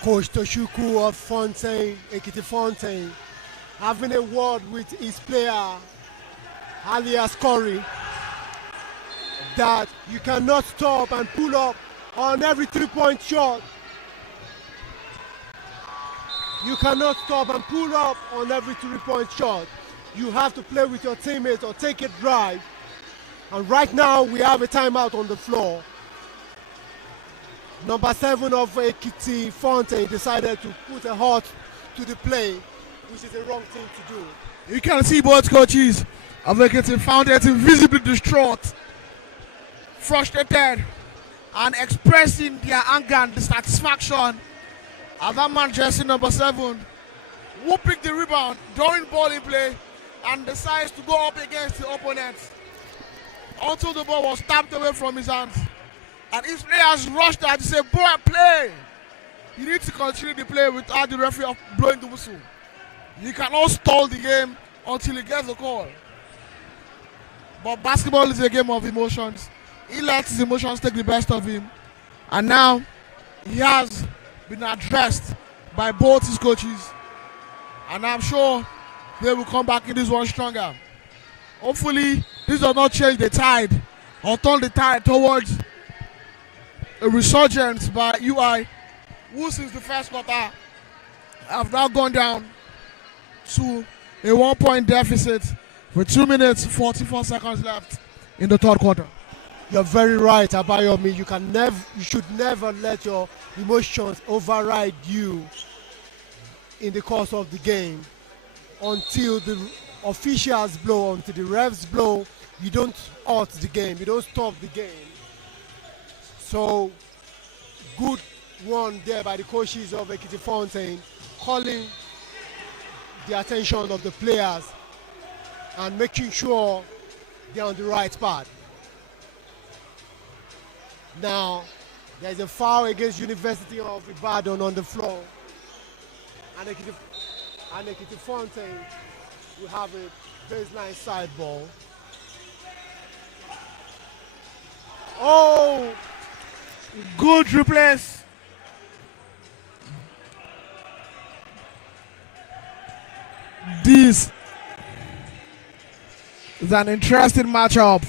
Coach Toshuku of Fontaine, EKITI Fountain, having a word with his player, alias Corey, that you cannot stop and pull up on every three-point shot. You cannot stop and pull up on every three-point shot. You have to play with your teammates or take a drive. And right now, we have a timeout on the floor. Number 7 of EKITI Fountain decided to put a halt to the play, which is the wrong thing to do. You can see both coaches of EKITI Fountain visibly distraught, frustrated, and expressing their anger and dissatisfaction at that man jersey number 7, who picked the rebound during ball in play and decides to go up against the opponent until the ball was tapped away from his hands. And his players rushed out to say, "Boy, play! You need to continue the play without the referee blowing the whistle. You cannot stall the game until he gets the call." But basketball is a game of emotions. He lets his emotions take the best of him. And now he has been addressed by both his coaches. And I'm sure they will come back in this one stronger. Hopefully, this does not change the tide or turn the tide towards a resurgence by UI, who since the first quarter have now gone down to a 1-point deficit with 2 minutes 44 seconds left in the third quarter. You're very right, Abayomi. You should never let your emotions override you in the course of the game. until the officials blow, until the refs blow. You don't halt the game, you don't stop the game. So good one there by the coaches of Ekiti Fountain, calling the attention of the players and making sure they're on the right path. Now, there's a foul against University of Ibadan on the floor. And Ekiti Fountain will have a baseline side ball. Oh! Good replace. This is an interesting matchup.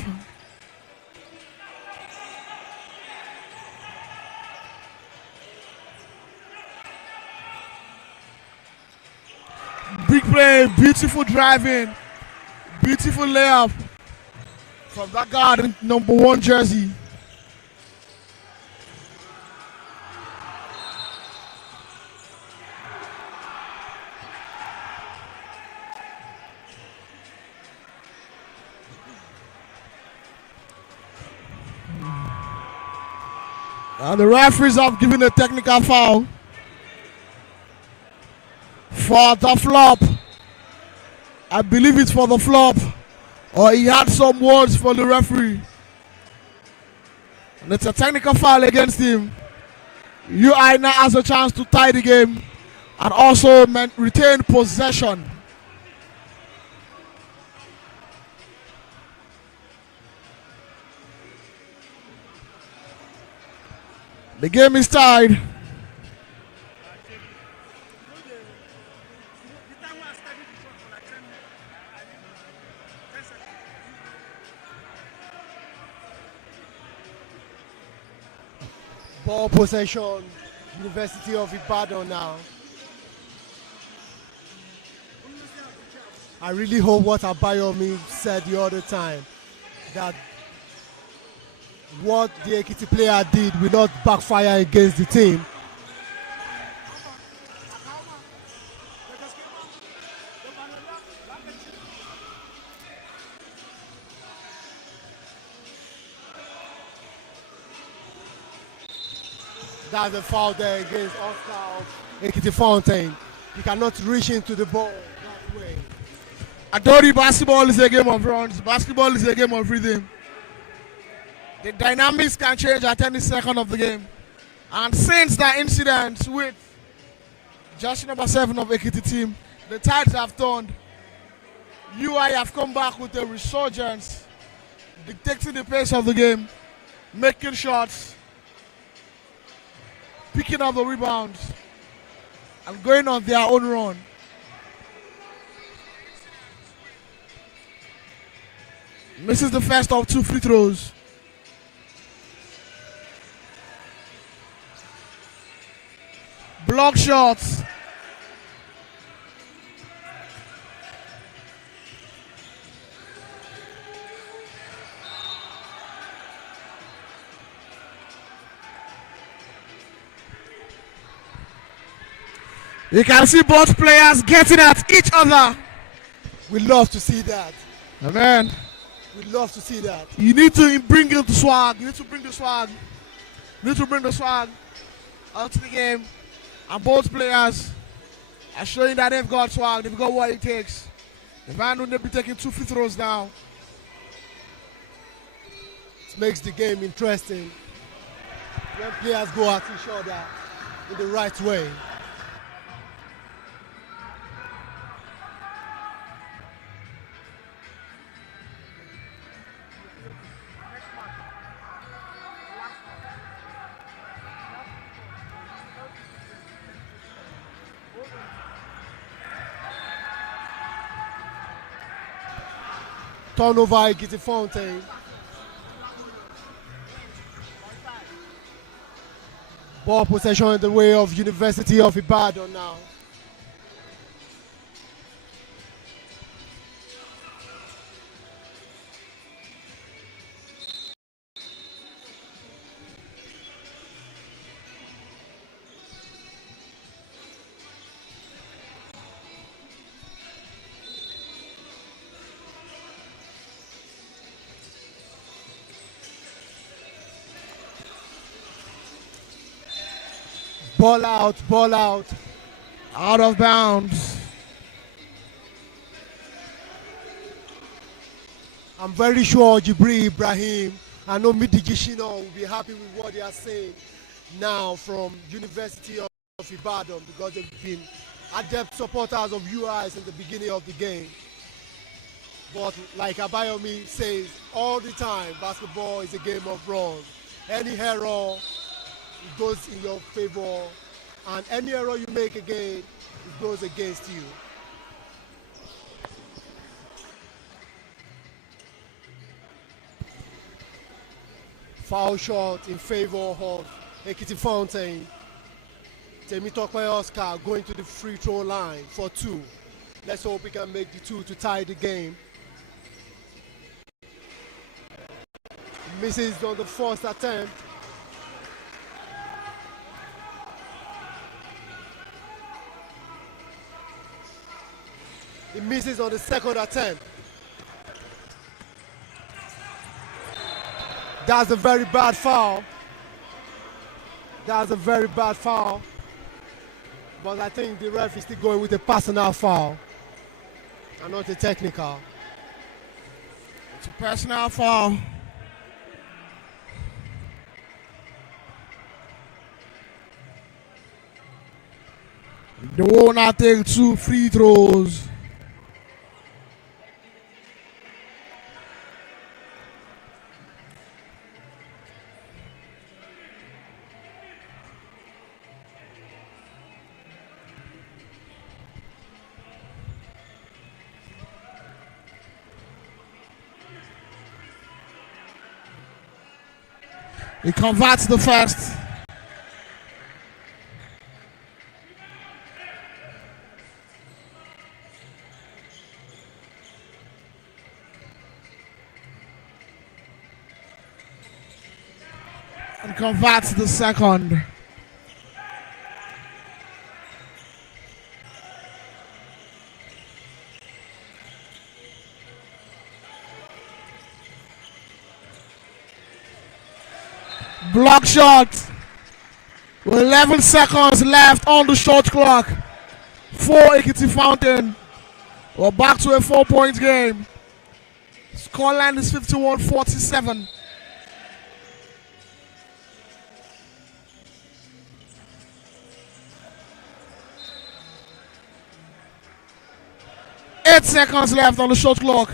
Big play, beautiful driving, beautiful layup from that guard in number 1 jersey. And the referees have given a technical foul for the flop. I believe it's for the flop, or he had some words for the referee. And it's a technical foul against him. UI now has a chance to tie the game and also retain possession. The game is tied. Ball possession, University of Ibadan now. I really hope what Abayomi said the other time, that what the Ekiti player did will not backfire against the team. That's a foul there against Oscar of Ekiti Fountain. You cannot reach into the ball that way. I told you basketball is a game of runs. Basketball is a game of rhythm. The dynamics can change at any second of the game. And since that incident with jersey number 7 of Ekiti team, the tides have turned. UI have come back with a resurgence, dictating the pace of the game, making shots, picking up the rebounds, and going on their own run. Misses the first of 2 free throws. Block shots. You can see both players getting at each other. We love to see that. Amen. We love to see that. You need to bring the swag. You need to bring the swag. You need to bring the swag out to the game. And both players are showing that they've got swag. They've got what it takes. The man will be taking 2 free throws now. It makes the game interesting when players go at each other in the right way. Turnover, Ekiti Fountain. Ball possession in the way of University of Ibadan now. Ball out, ball out. Out of bounds. I'm very sure Jibril Ibrahim and Omidi Gishino will be happy with what they are saying now from University of Ibadan, because they've been adept supporters of UI since the beginning of the game. But like Abayomi says all the time, basketball is a game of runs. Any error, it goes in your favor, and any error you make again, it goes against you. Foul shot in favor of Ekiti Fountain. Temitope Oscar going to the free throw line for 2. Let's hope we can make the 2 to tie the game. Misses on the first attempt. He misses on the second attempt. That's a very bad foul. That's a very bad foul. But I think the ref is still going with a personal foul and not a technical. It's a personal foul. They will not take 2 free throws. He converts the first. And converts the second. Block shot. With 11 seconds left on the shot clock for EKITI Fountain. We're back to a 4-point game. Scoreline is 51-47. Eight seconds left on the shot clock.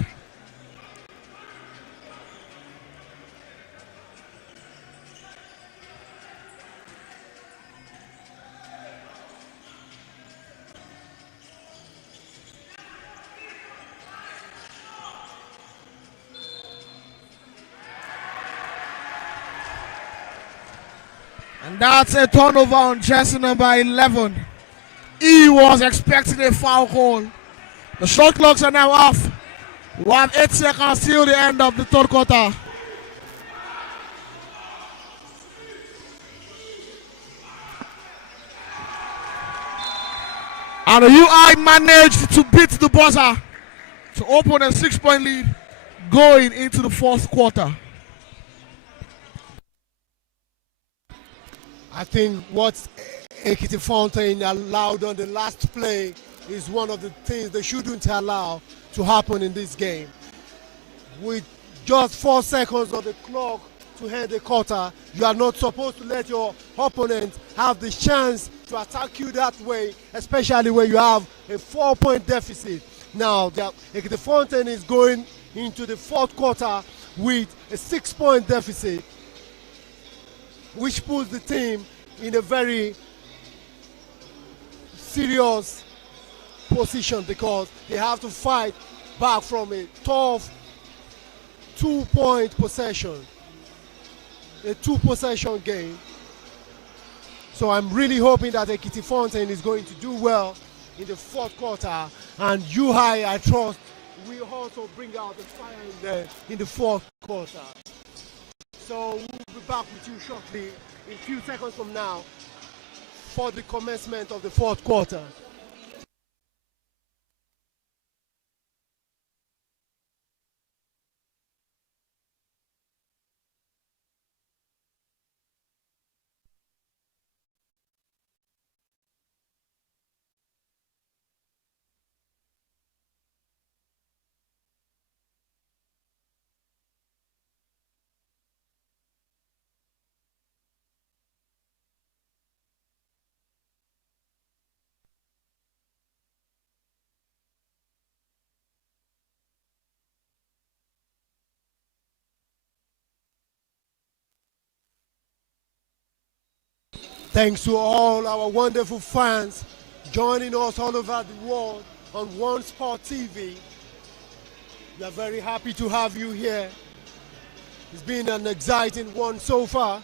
And that's a turnover on jersey number 11. He was expecting a foul call. The shot clocks are now off. We have 8 seconds till the end of the third quarter. And the UI managed to beat the buzzer to open a 6-point lead going into the fourth quarter. I think what EKITI Fountain allowed on the last play is one of the things they shouldn't allow to happen in this game. With just 4 seconds on the clock to end the quarter, you are not supposed to let your opponent have the chance to attack you that way, especially when you have a 4-point deficit. Now, EKITI Fountain is going into the fourth quarter with a 6-point deficit, which puts the team in a very serious position because they have to fight back from a tough 2-point possession, a 2-possession game. So I'm really hoping that EKITI Fountain is going to do well in the fourth quarter, and UI, I trust, will also bring out the fire in the fourth quarter. So we'll be back with you shortly, in a few seconds from now, for the commencement of the fourth quarter. Thanks to all our wonderful fans joining us all over the world on One Sport TV. We are very happy to have you here. It's been an exciting one so far.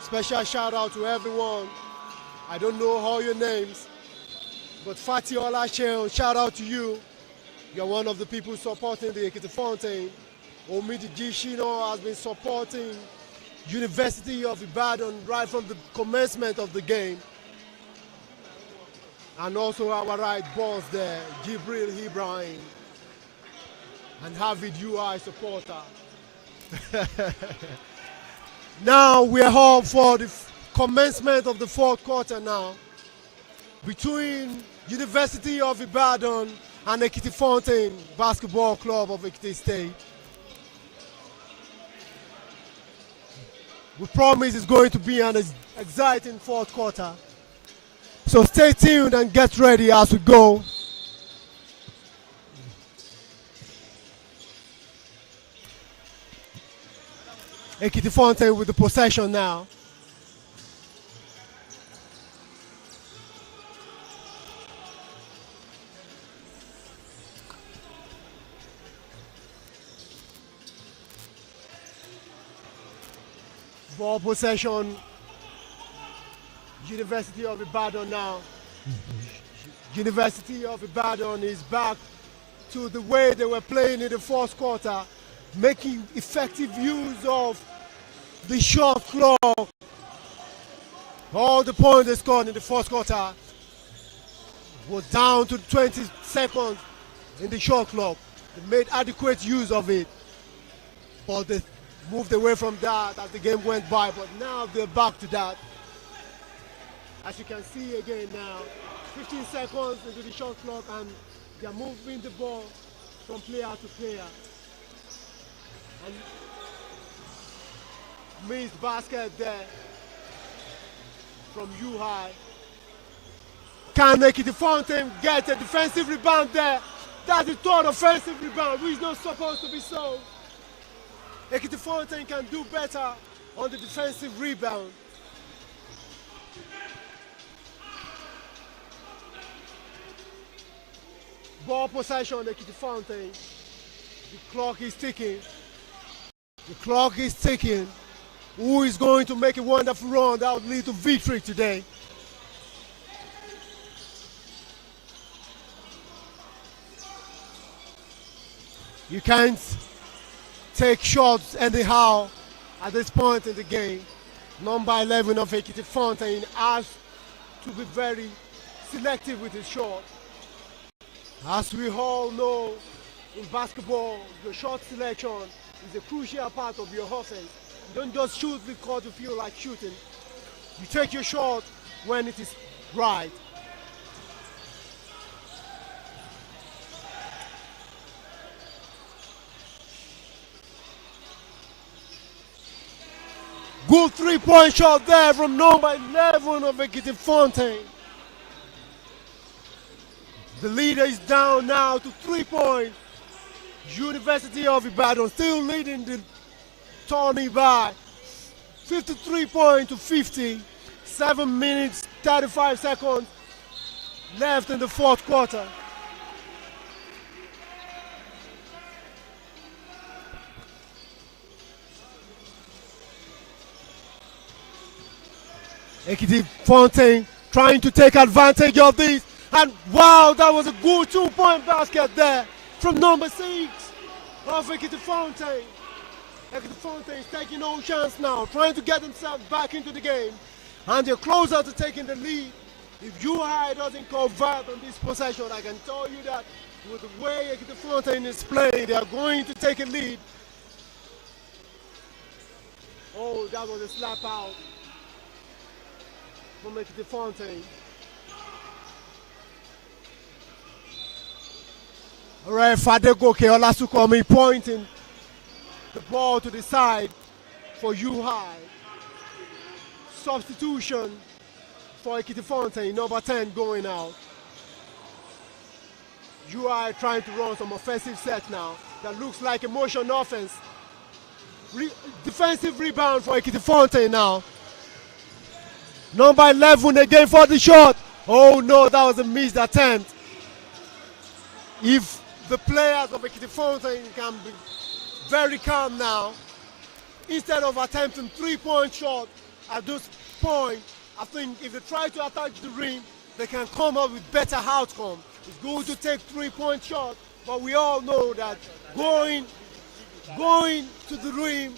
Special shout out to everyone. I don't know all your names, but Fati Olacheon, shout out to you. You're one of the people supporting the EKITI Fountain. Omidi Gishino has been supporting University of Ibadan right from the commencement of the game. And also our right boss there, Jibril Ibrahim, and Havid UI supporter. Now we are home for the commencement of the fourth quarter now between University of Ibadan and EKITI Fountain Basketball Club of EKITI State. We promise it's going to be an exciting fourth quarter. So stay tuned and get ready as we go. EKITI Fountain with the possession now. Ball possession, University of Ibadan now. University of Ibadan is back to the way they were playing in the fourth quarter, making effective use of the shot clock. All the points they scored in the fourth quarter was down to 20 seconds in the shot clock. They made adequate use of it, but they moved away from that as the game went by, but now they're back to that. As you can see again now, 15 seconds into the shot clock and they're moving the ball from player to player. And missed basket there from UI. Can EKITI Fountain get a defensive rebound there? That's the third offensive rebound, which is not supposed to be so. EKITI Fountain can do better on the defensive rebound. Ball possession, EKITI Fountain. The clock is ticking. The clock is ticking. Who is going to make a wonderful run that would lead to victory today? You can't take shots anyhow at this point in the game. Number 11 of EKITI Fountain has to be very selective with his shot. As we all know, in basketball, your shot selection is a crucial part of your offense. You don't just shoot because you feel like shooting. You take your shot when it is right. Good three-point shot there from number 11 of EKITI Fountain. The leader is down now to 3 points. University of Ibadan still leading the tourney by 53 points to 50. 7 minutes, 35 seconds left in the fourth quarter. EKITI Fountain trying to take advantage of this. And wow, that was a good 2-point basket there from number 6 of EKITI Fountain. EKITI Fountain is taking no chance now, trying to get themselves back into the game. And they're closer to taking the lead. If UI doesn't convert on this possession, I can tell you that with the way EKITI Fountain is playing, they are going to take a lead. Oh, that was a slap out from EKITI Fountain. All right, Fadegoke Olasukomi pointing the ball to the side for UI. Substitution for EKITI Fountain, number 10 going out. UI trying to run some offensive set now. That looks like a motion offense. Defensive rebound for Ekiti Fontaine now. Number 11 again for the shot. Oh no, that was a missed attempt. If the players of Ekiti Fontaine can be very calm now, instead of attempting 3-point shot at this point, I think if they try to attack the rim, they can come up with better outcome. It's going to take 3-point shot, but we all know that going to the rim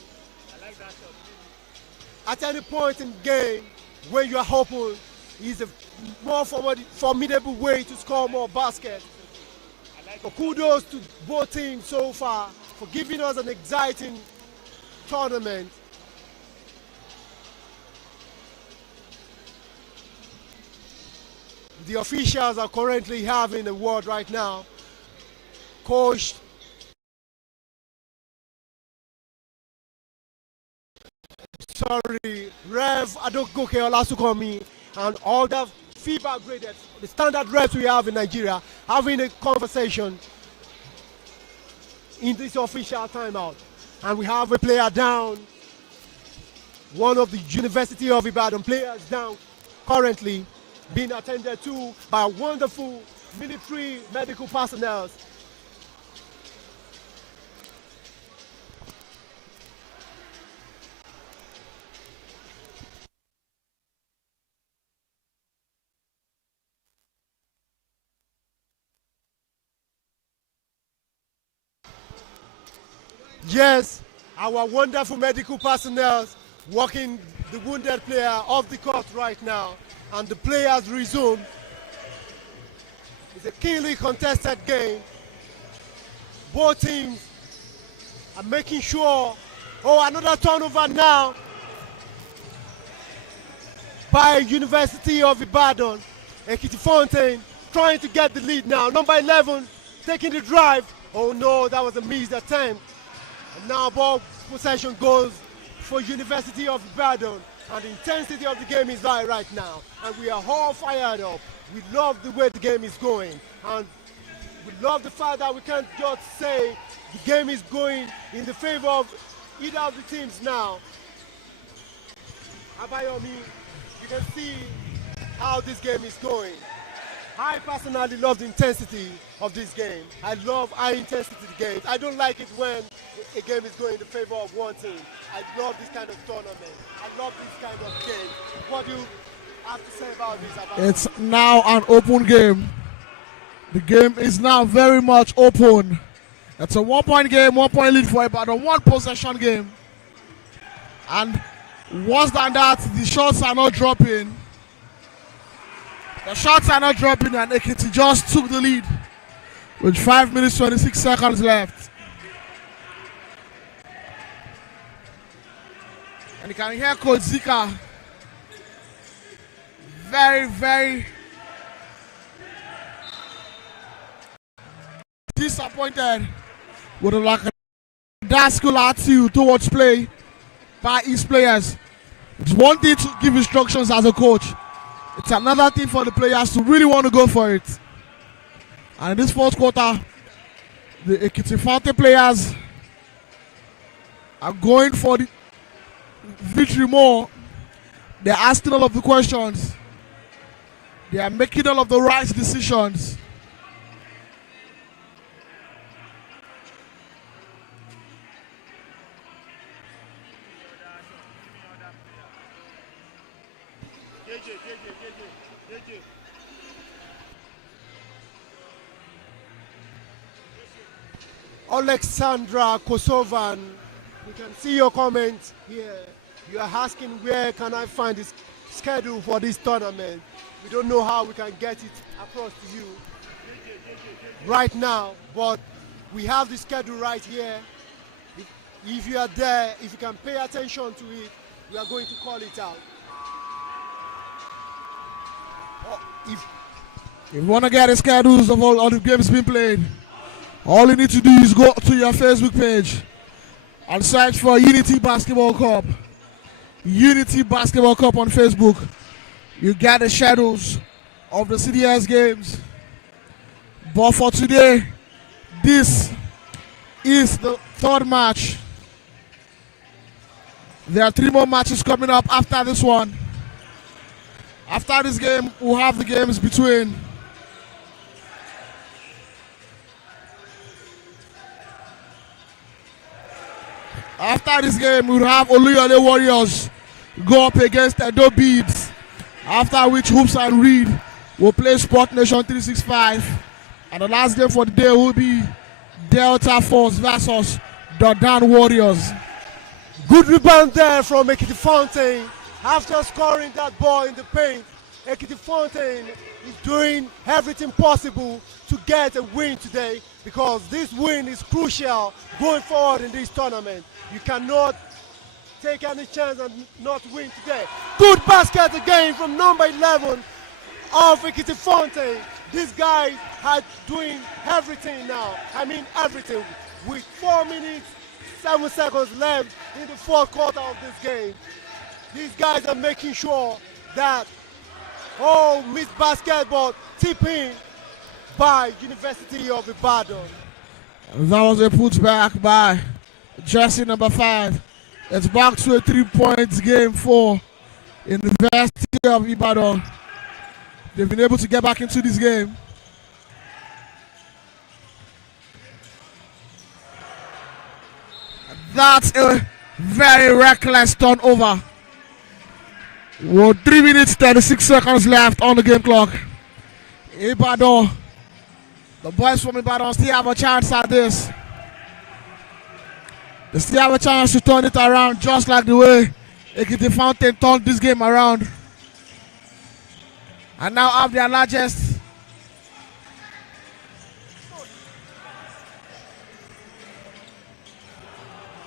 at any point in the game when you are open is a more formidable way to score more baskets. So kudos to both teams so far for giving us an exciting tournament. The officials are currently having a word right now. Coach Rev Adogoke Olasukomi and all the FIBA graded, the standard refs we have in Nigeria, having a conversation in this official timeout. And we have a player down, one of the University of Ibadan players down, currently being attended to by wonderful military medical personnel. Yes, our wonderful medical personnel walking the wounded player off the court right now, and the players resume. It's a keenly contested game. Both teams are making sure. Oh, another turnover now by University of Ibadan. Ekiti Fontaine trying to get the lead now. Number 11 taking the drive. Oh no, that was a missed attempt. And now ball possession goes for University of Ibadan, and the intensity of the game is high right now, and we are all fired up. We love the way the game is going, and we love the fact that we can't just say the game is going in the favor of either of the teams now. Abayomi, you can see how this game is going. I personally love the intensity of this game. I love high intensity games. I don't like it when a game is going in the favor of one team. I love this kind of tournament. I love this kind of game. What do you have to say about this? It's now an open game. The game is now very much open. It's a 1-point game, 1-point lead for Ibadan, 1-possession game. And worse than that, the shots are not dropping. The shots are not dropping, and Ekiti just took the lead with 5 minutes 26 seconds left. And you can hear Coach Zika very, very disappointed with a lackadaisical attitude towards play by his players. It's one thing to give instructions as a coach. It's another thing for the players to really want to go for it. And in this fourth quarter, the Ekiti Fontaine players are going for the victory more. They're asking all of the questions. They are making all of the right decisions. Alexandra Kosovan, you can see your comments here. You are asking where can I find this schedule for this tournament. We don't know how we can get it across to you right now, but we have the schedule right here. If you are there, if you can pay attention to it, we are going to call it out. If you want to get the schedules of all the games being played, all you need to do is go to your Facebook page and search for Unity Basketball Cup. Unity Basketball Cup on Facebook. You get the schedules of the CDS games. But for today, this is the third match There are 3 more matches coming up after this one. After this game, we'll have the games between After this game, we'll have Oluyole Warriors go up against Edo Beads. After which Hoops and Reed will play Sport Nation 365. And the last game for the day will be Delta Force versus Dodan Warriors. Good rebound there from EKITI Fountain. After scoring that ball in the paint, EKITI Fountain is doing everything possible to get a win today, because this win is crucial going forward in this tournament. You cannot take any chance and not win today. Good basket again from number 11 of EKITI Fountain. This guy is doing everything now. I mean everything. With 4 minutes, 7 seconds left in the fourth quarter of this game. These guys are making sure that, missed basketball, tip in by University of Ibadan. That was a putback by jersey number 5. It's back to a 3-point game for University of Ibadan. They've been able to get back into this game. That's a very reckless turnover. Well, 3 minutes, 36 seconds left on the game clock. Ibadan, the boys from Ibadan still have a chance at this. They still have a chance to turn it around, just like the way EKITI Fountain turned this game around. And now have their largest.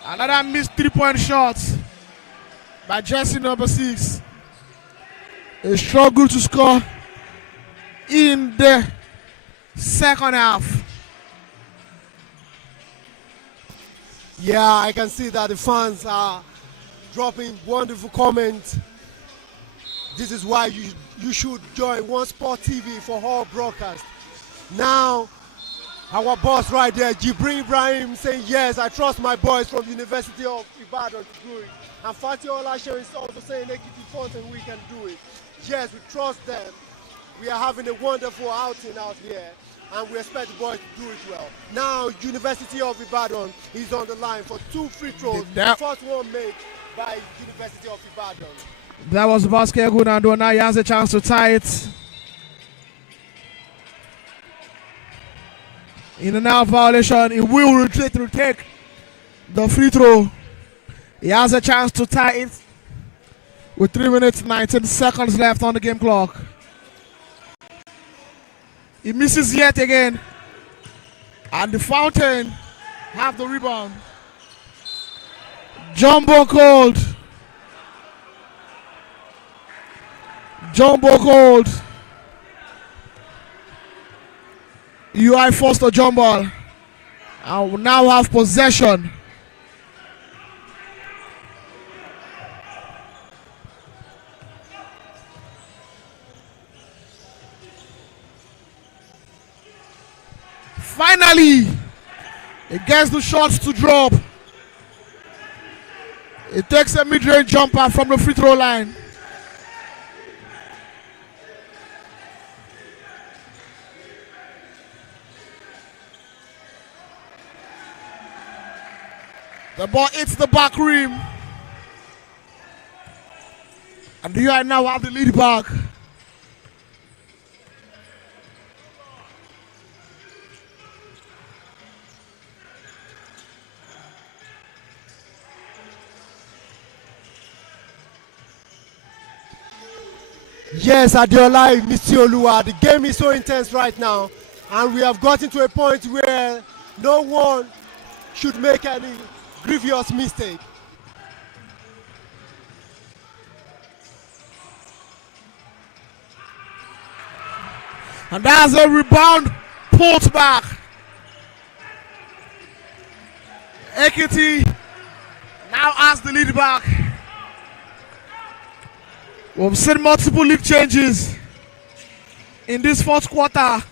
Another missed 3-point shot by jersey number 6. A struggle to score in the second half. Yeah, I can see that the fans are dropping wonderful comments. This is why you should join One Sport TV for all broadcasts. Now, our boss right there, Jibril Ibrahim, saying, yes, I trust my boys from University of Ibadan to do it. And Fatih Olashe is also saying, EKITI Fountain, we can do it. Yes, we trust them. We are having a wonderful outing out here, and we expect the boys to do it well. Now, University of Ibadan is on the line for 2 free throws. The first one made by University of Ibadan. That was the basket good, and now he has a chance to tie it. In a now violation, he will retreat to take the free throw. He has a chance to tie it with 3 minutes, 19 seconds left on the game clock. He misses yet again. And the Fountain have the rebound. Jumbo Cold. Jumbo Cold. UI forced a jump ball. And we now have possession. Finally, it gets the shots to drop. It takes a mid-range jumper from the free throw line. The ball hits the back rim. And you are now have the lead back. Yes, Adeola, Mr. Olua, the game is so intense right now, and we have gotten to a point where no one should make any grievous mistake. And that's a rebound pulled back. EKITI now has the lead back. We've seen multiple league changes in this fourth quarter.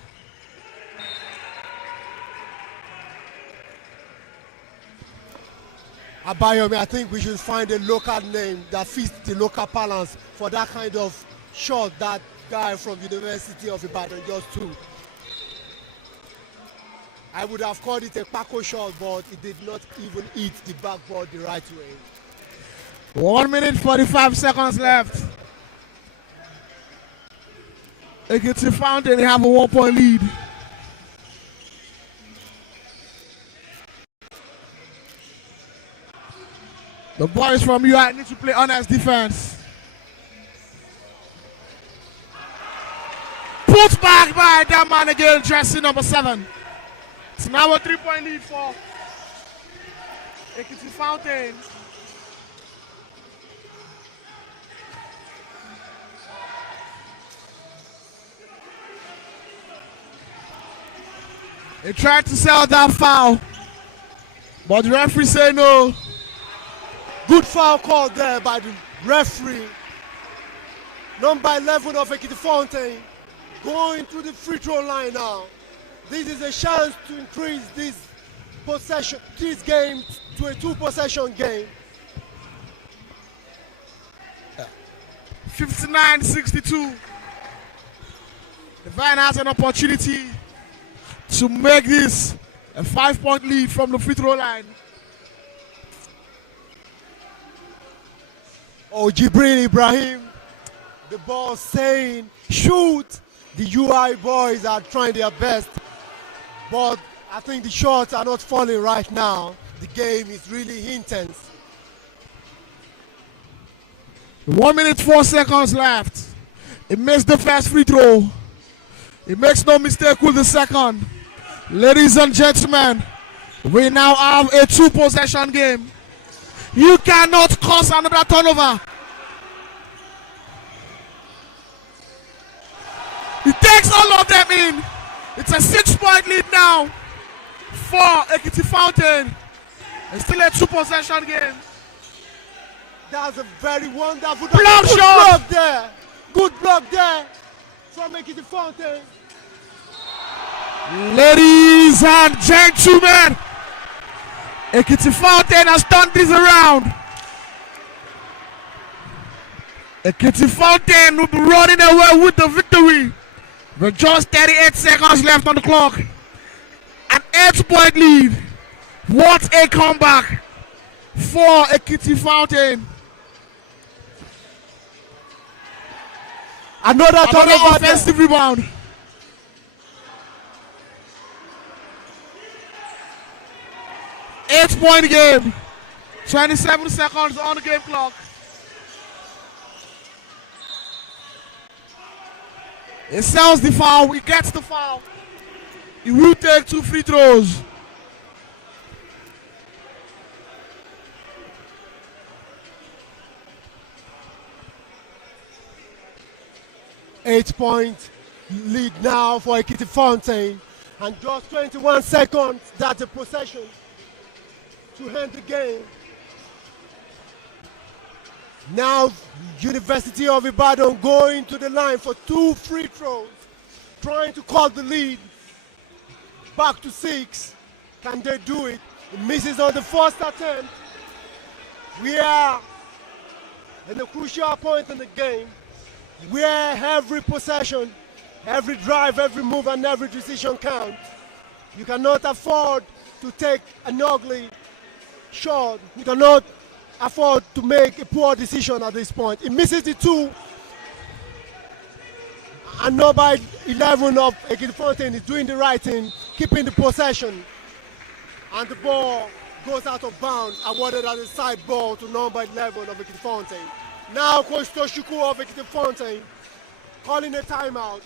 Abayomi, I think we should find a local name that fits the local balance for that kind of shot that guy from University of Ibadan just took. I would have called it a Paco shot, but it did not even hit the backboard the right way. 1 minute 45 seconds left. EKITI Fountain, they have a 1-point lead. The boys from UI need to play honest defense. Put back by that man again, jersey number 7. It's now a 3-point lead for EKITI Fountain. They tried to sell that foul, but the referee said no. Good foul call there by the referee. Number 11 of EKITI Fountain going to the free throw line now. This is a chance to increase this game to a 2-possession game. 59-62. The Vine has an opportunity to make this a 5-point lead from the free throw line. Oh, Jibril Ibrahim, the ball saying shoot. The UI boys are trying their best, but I think the shots are not falling right now. The game is really intense. 1 minute 4 seconds left. He missed the first free throw. He makes no mistake with the second. Ladies and gentlemen, we now have a 2-possession game. You cannot cause another turnover. He takes all of them in. It's a 6-point lead now for EKITI Fountain. It's still a 2-possession game. That's a very wonderful Block good shot. block there. Good block there from EKITI Fountain. Ladies and gentlemen, EKITI Fountain has turned this around. EKITI Fountain will be running away with the victory. With just 38 seconds left on the clock. An 8-point lead. What a comeback for EKITI Fountain. Another turnover offensive rebound. Eight-point game. 27 seconds on the game clock. He sells the foul. He gets the foul. He will take 2 free throws. Eight-point lead now for EKITI Fountain, and just 21 seconds that the possession to end the game. Now University of Ibadan going to the line for 2 free throws, trying to cut the lead back to 6. Can they do it? It misses on the first attempt. We are in a crucial point in the game where every possession, every drive, every move, and every decision counts. You cannot afford to take an ugly shot. You cannot afford to make a poor decision at this point. It misses the 2. And number 11 of EKITI Fountain is doing the right thing, keeping the possession. And the ball goes out of bounds, awarded as a side ball to number 11 of EKITI Fountain. Now Coach Toshuku of EKITI Fountain calling a timeout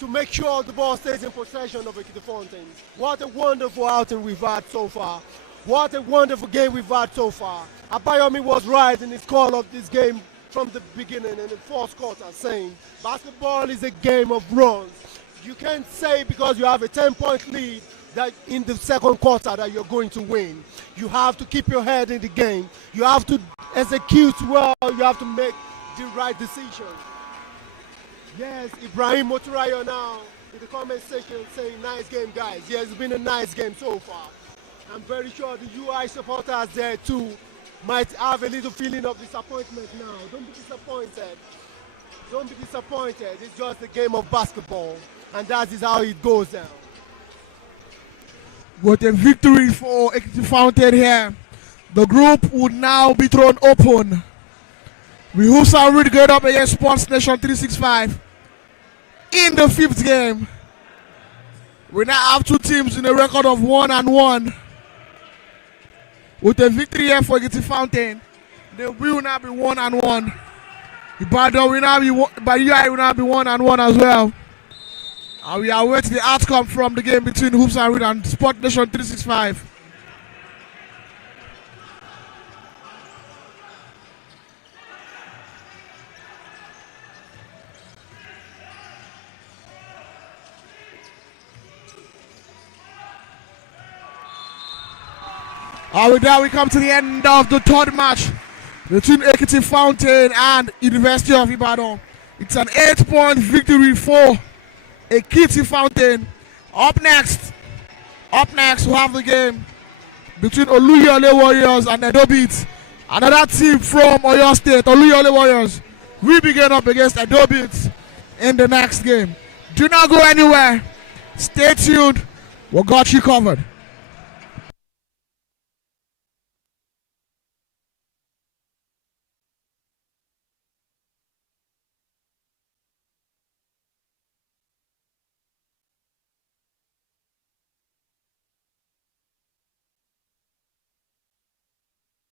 to make sure the ball stays in possession of EKITI Fountain. What a wonderful outing we've had so far. What a wonderful game we've had so far. Abayomi was right in his call of this game from the beginning in the fourth quarter, saying basketball is a game of runs. You can't say because you have a 10-point lead that in the second quarter that you're going to win. You have to keep your head in the game. You have to execute well. You have to make the right decision. Yes, Ibrahim Moturayo now in the comment section saying nice game, guys. Yes, it's been a nice game so far. I'm very sure the UI supporters there too might have a little feeling of disappointment now. Don't be disappointed. Don't be disappointed. It's just a game of basketball, and that is how it goes now. With a victory for EKITI Fountain here, the group would now be thrown open. We hoops are really good up against Sports Nation 365 in the 5th game. We now have two teams in a record of 1-1. With a victory here for EKITI Fountain, they will now be 1-1. Ibadan will now be UI will now be 1-1 as well. And we are waiting the outcome from the game between Hoops and Reed and Sport Nation 365. With that, we come to the end of the 3rd match between EKITI Fountain and University of Ibadan. It's an 8-point victory for EKITI Fountain. Up next, we have the game between Oluyole Warriors and Edo Beats. Another team from Oyo State, Oluyole Warriors, will begin up against Edo Beats in the next game. Do not go anywhere. Stay tuned. We got you covered.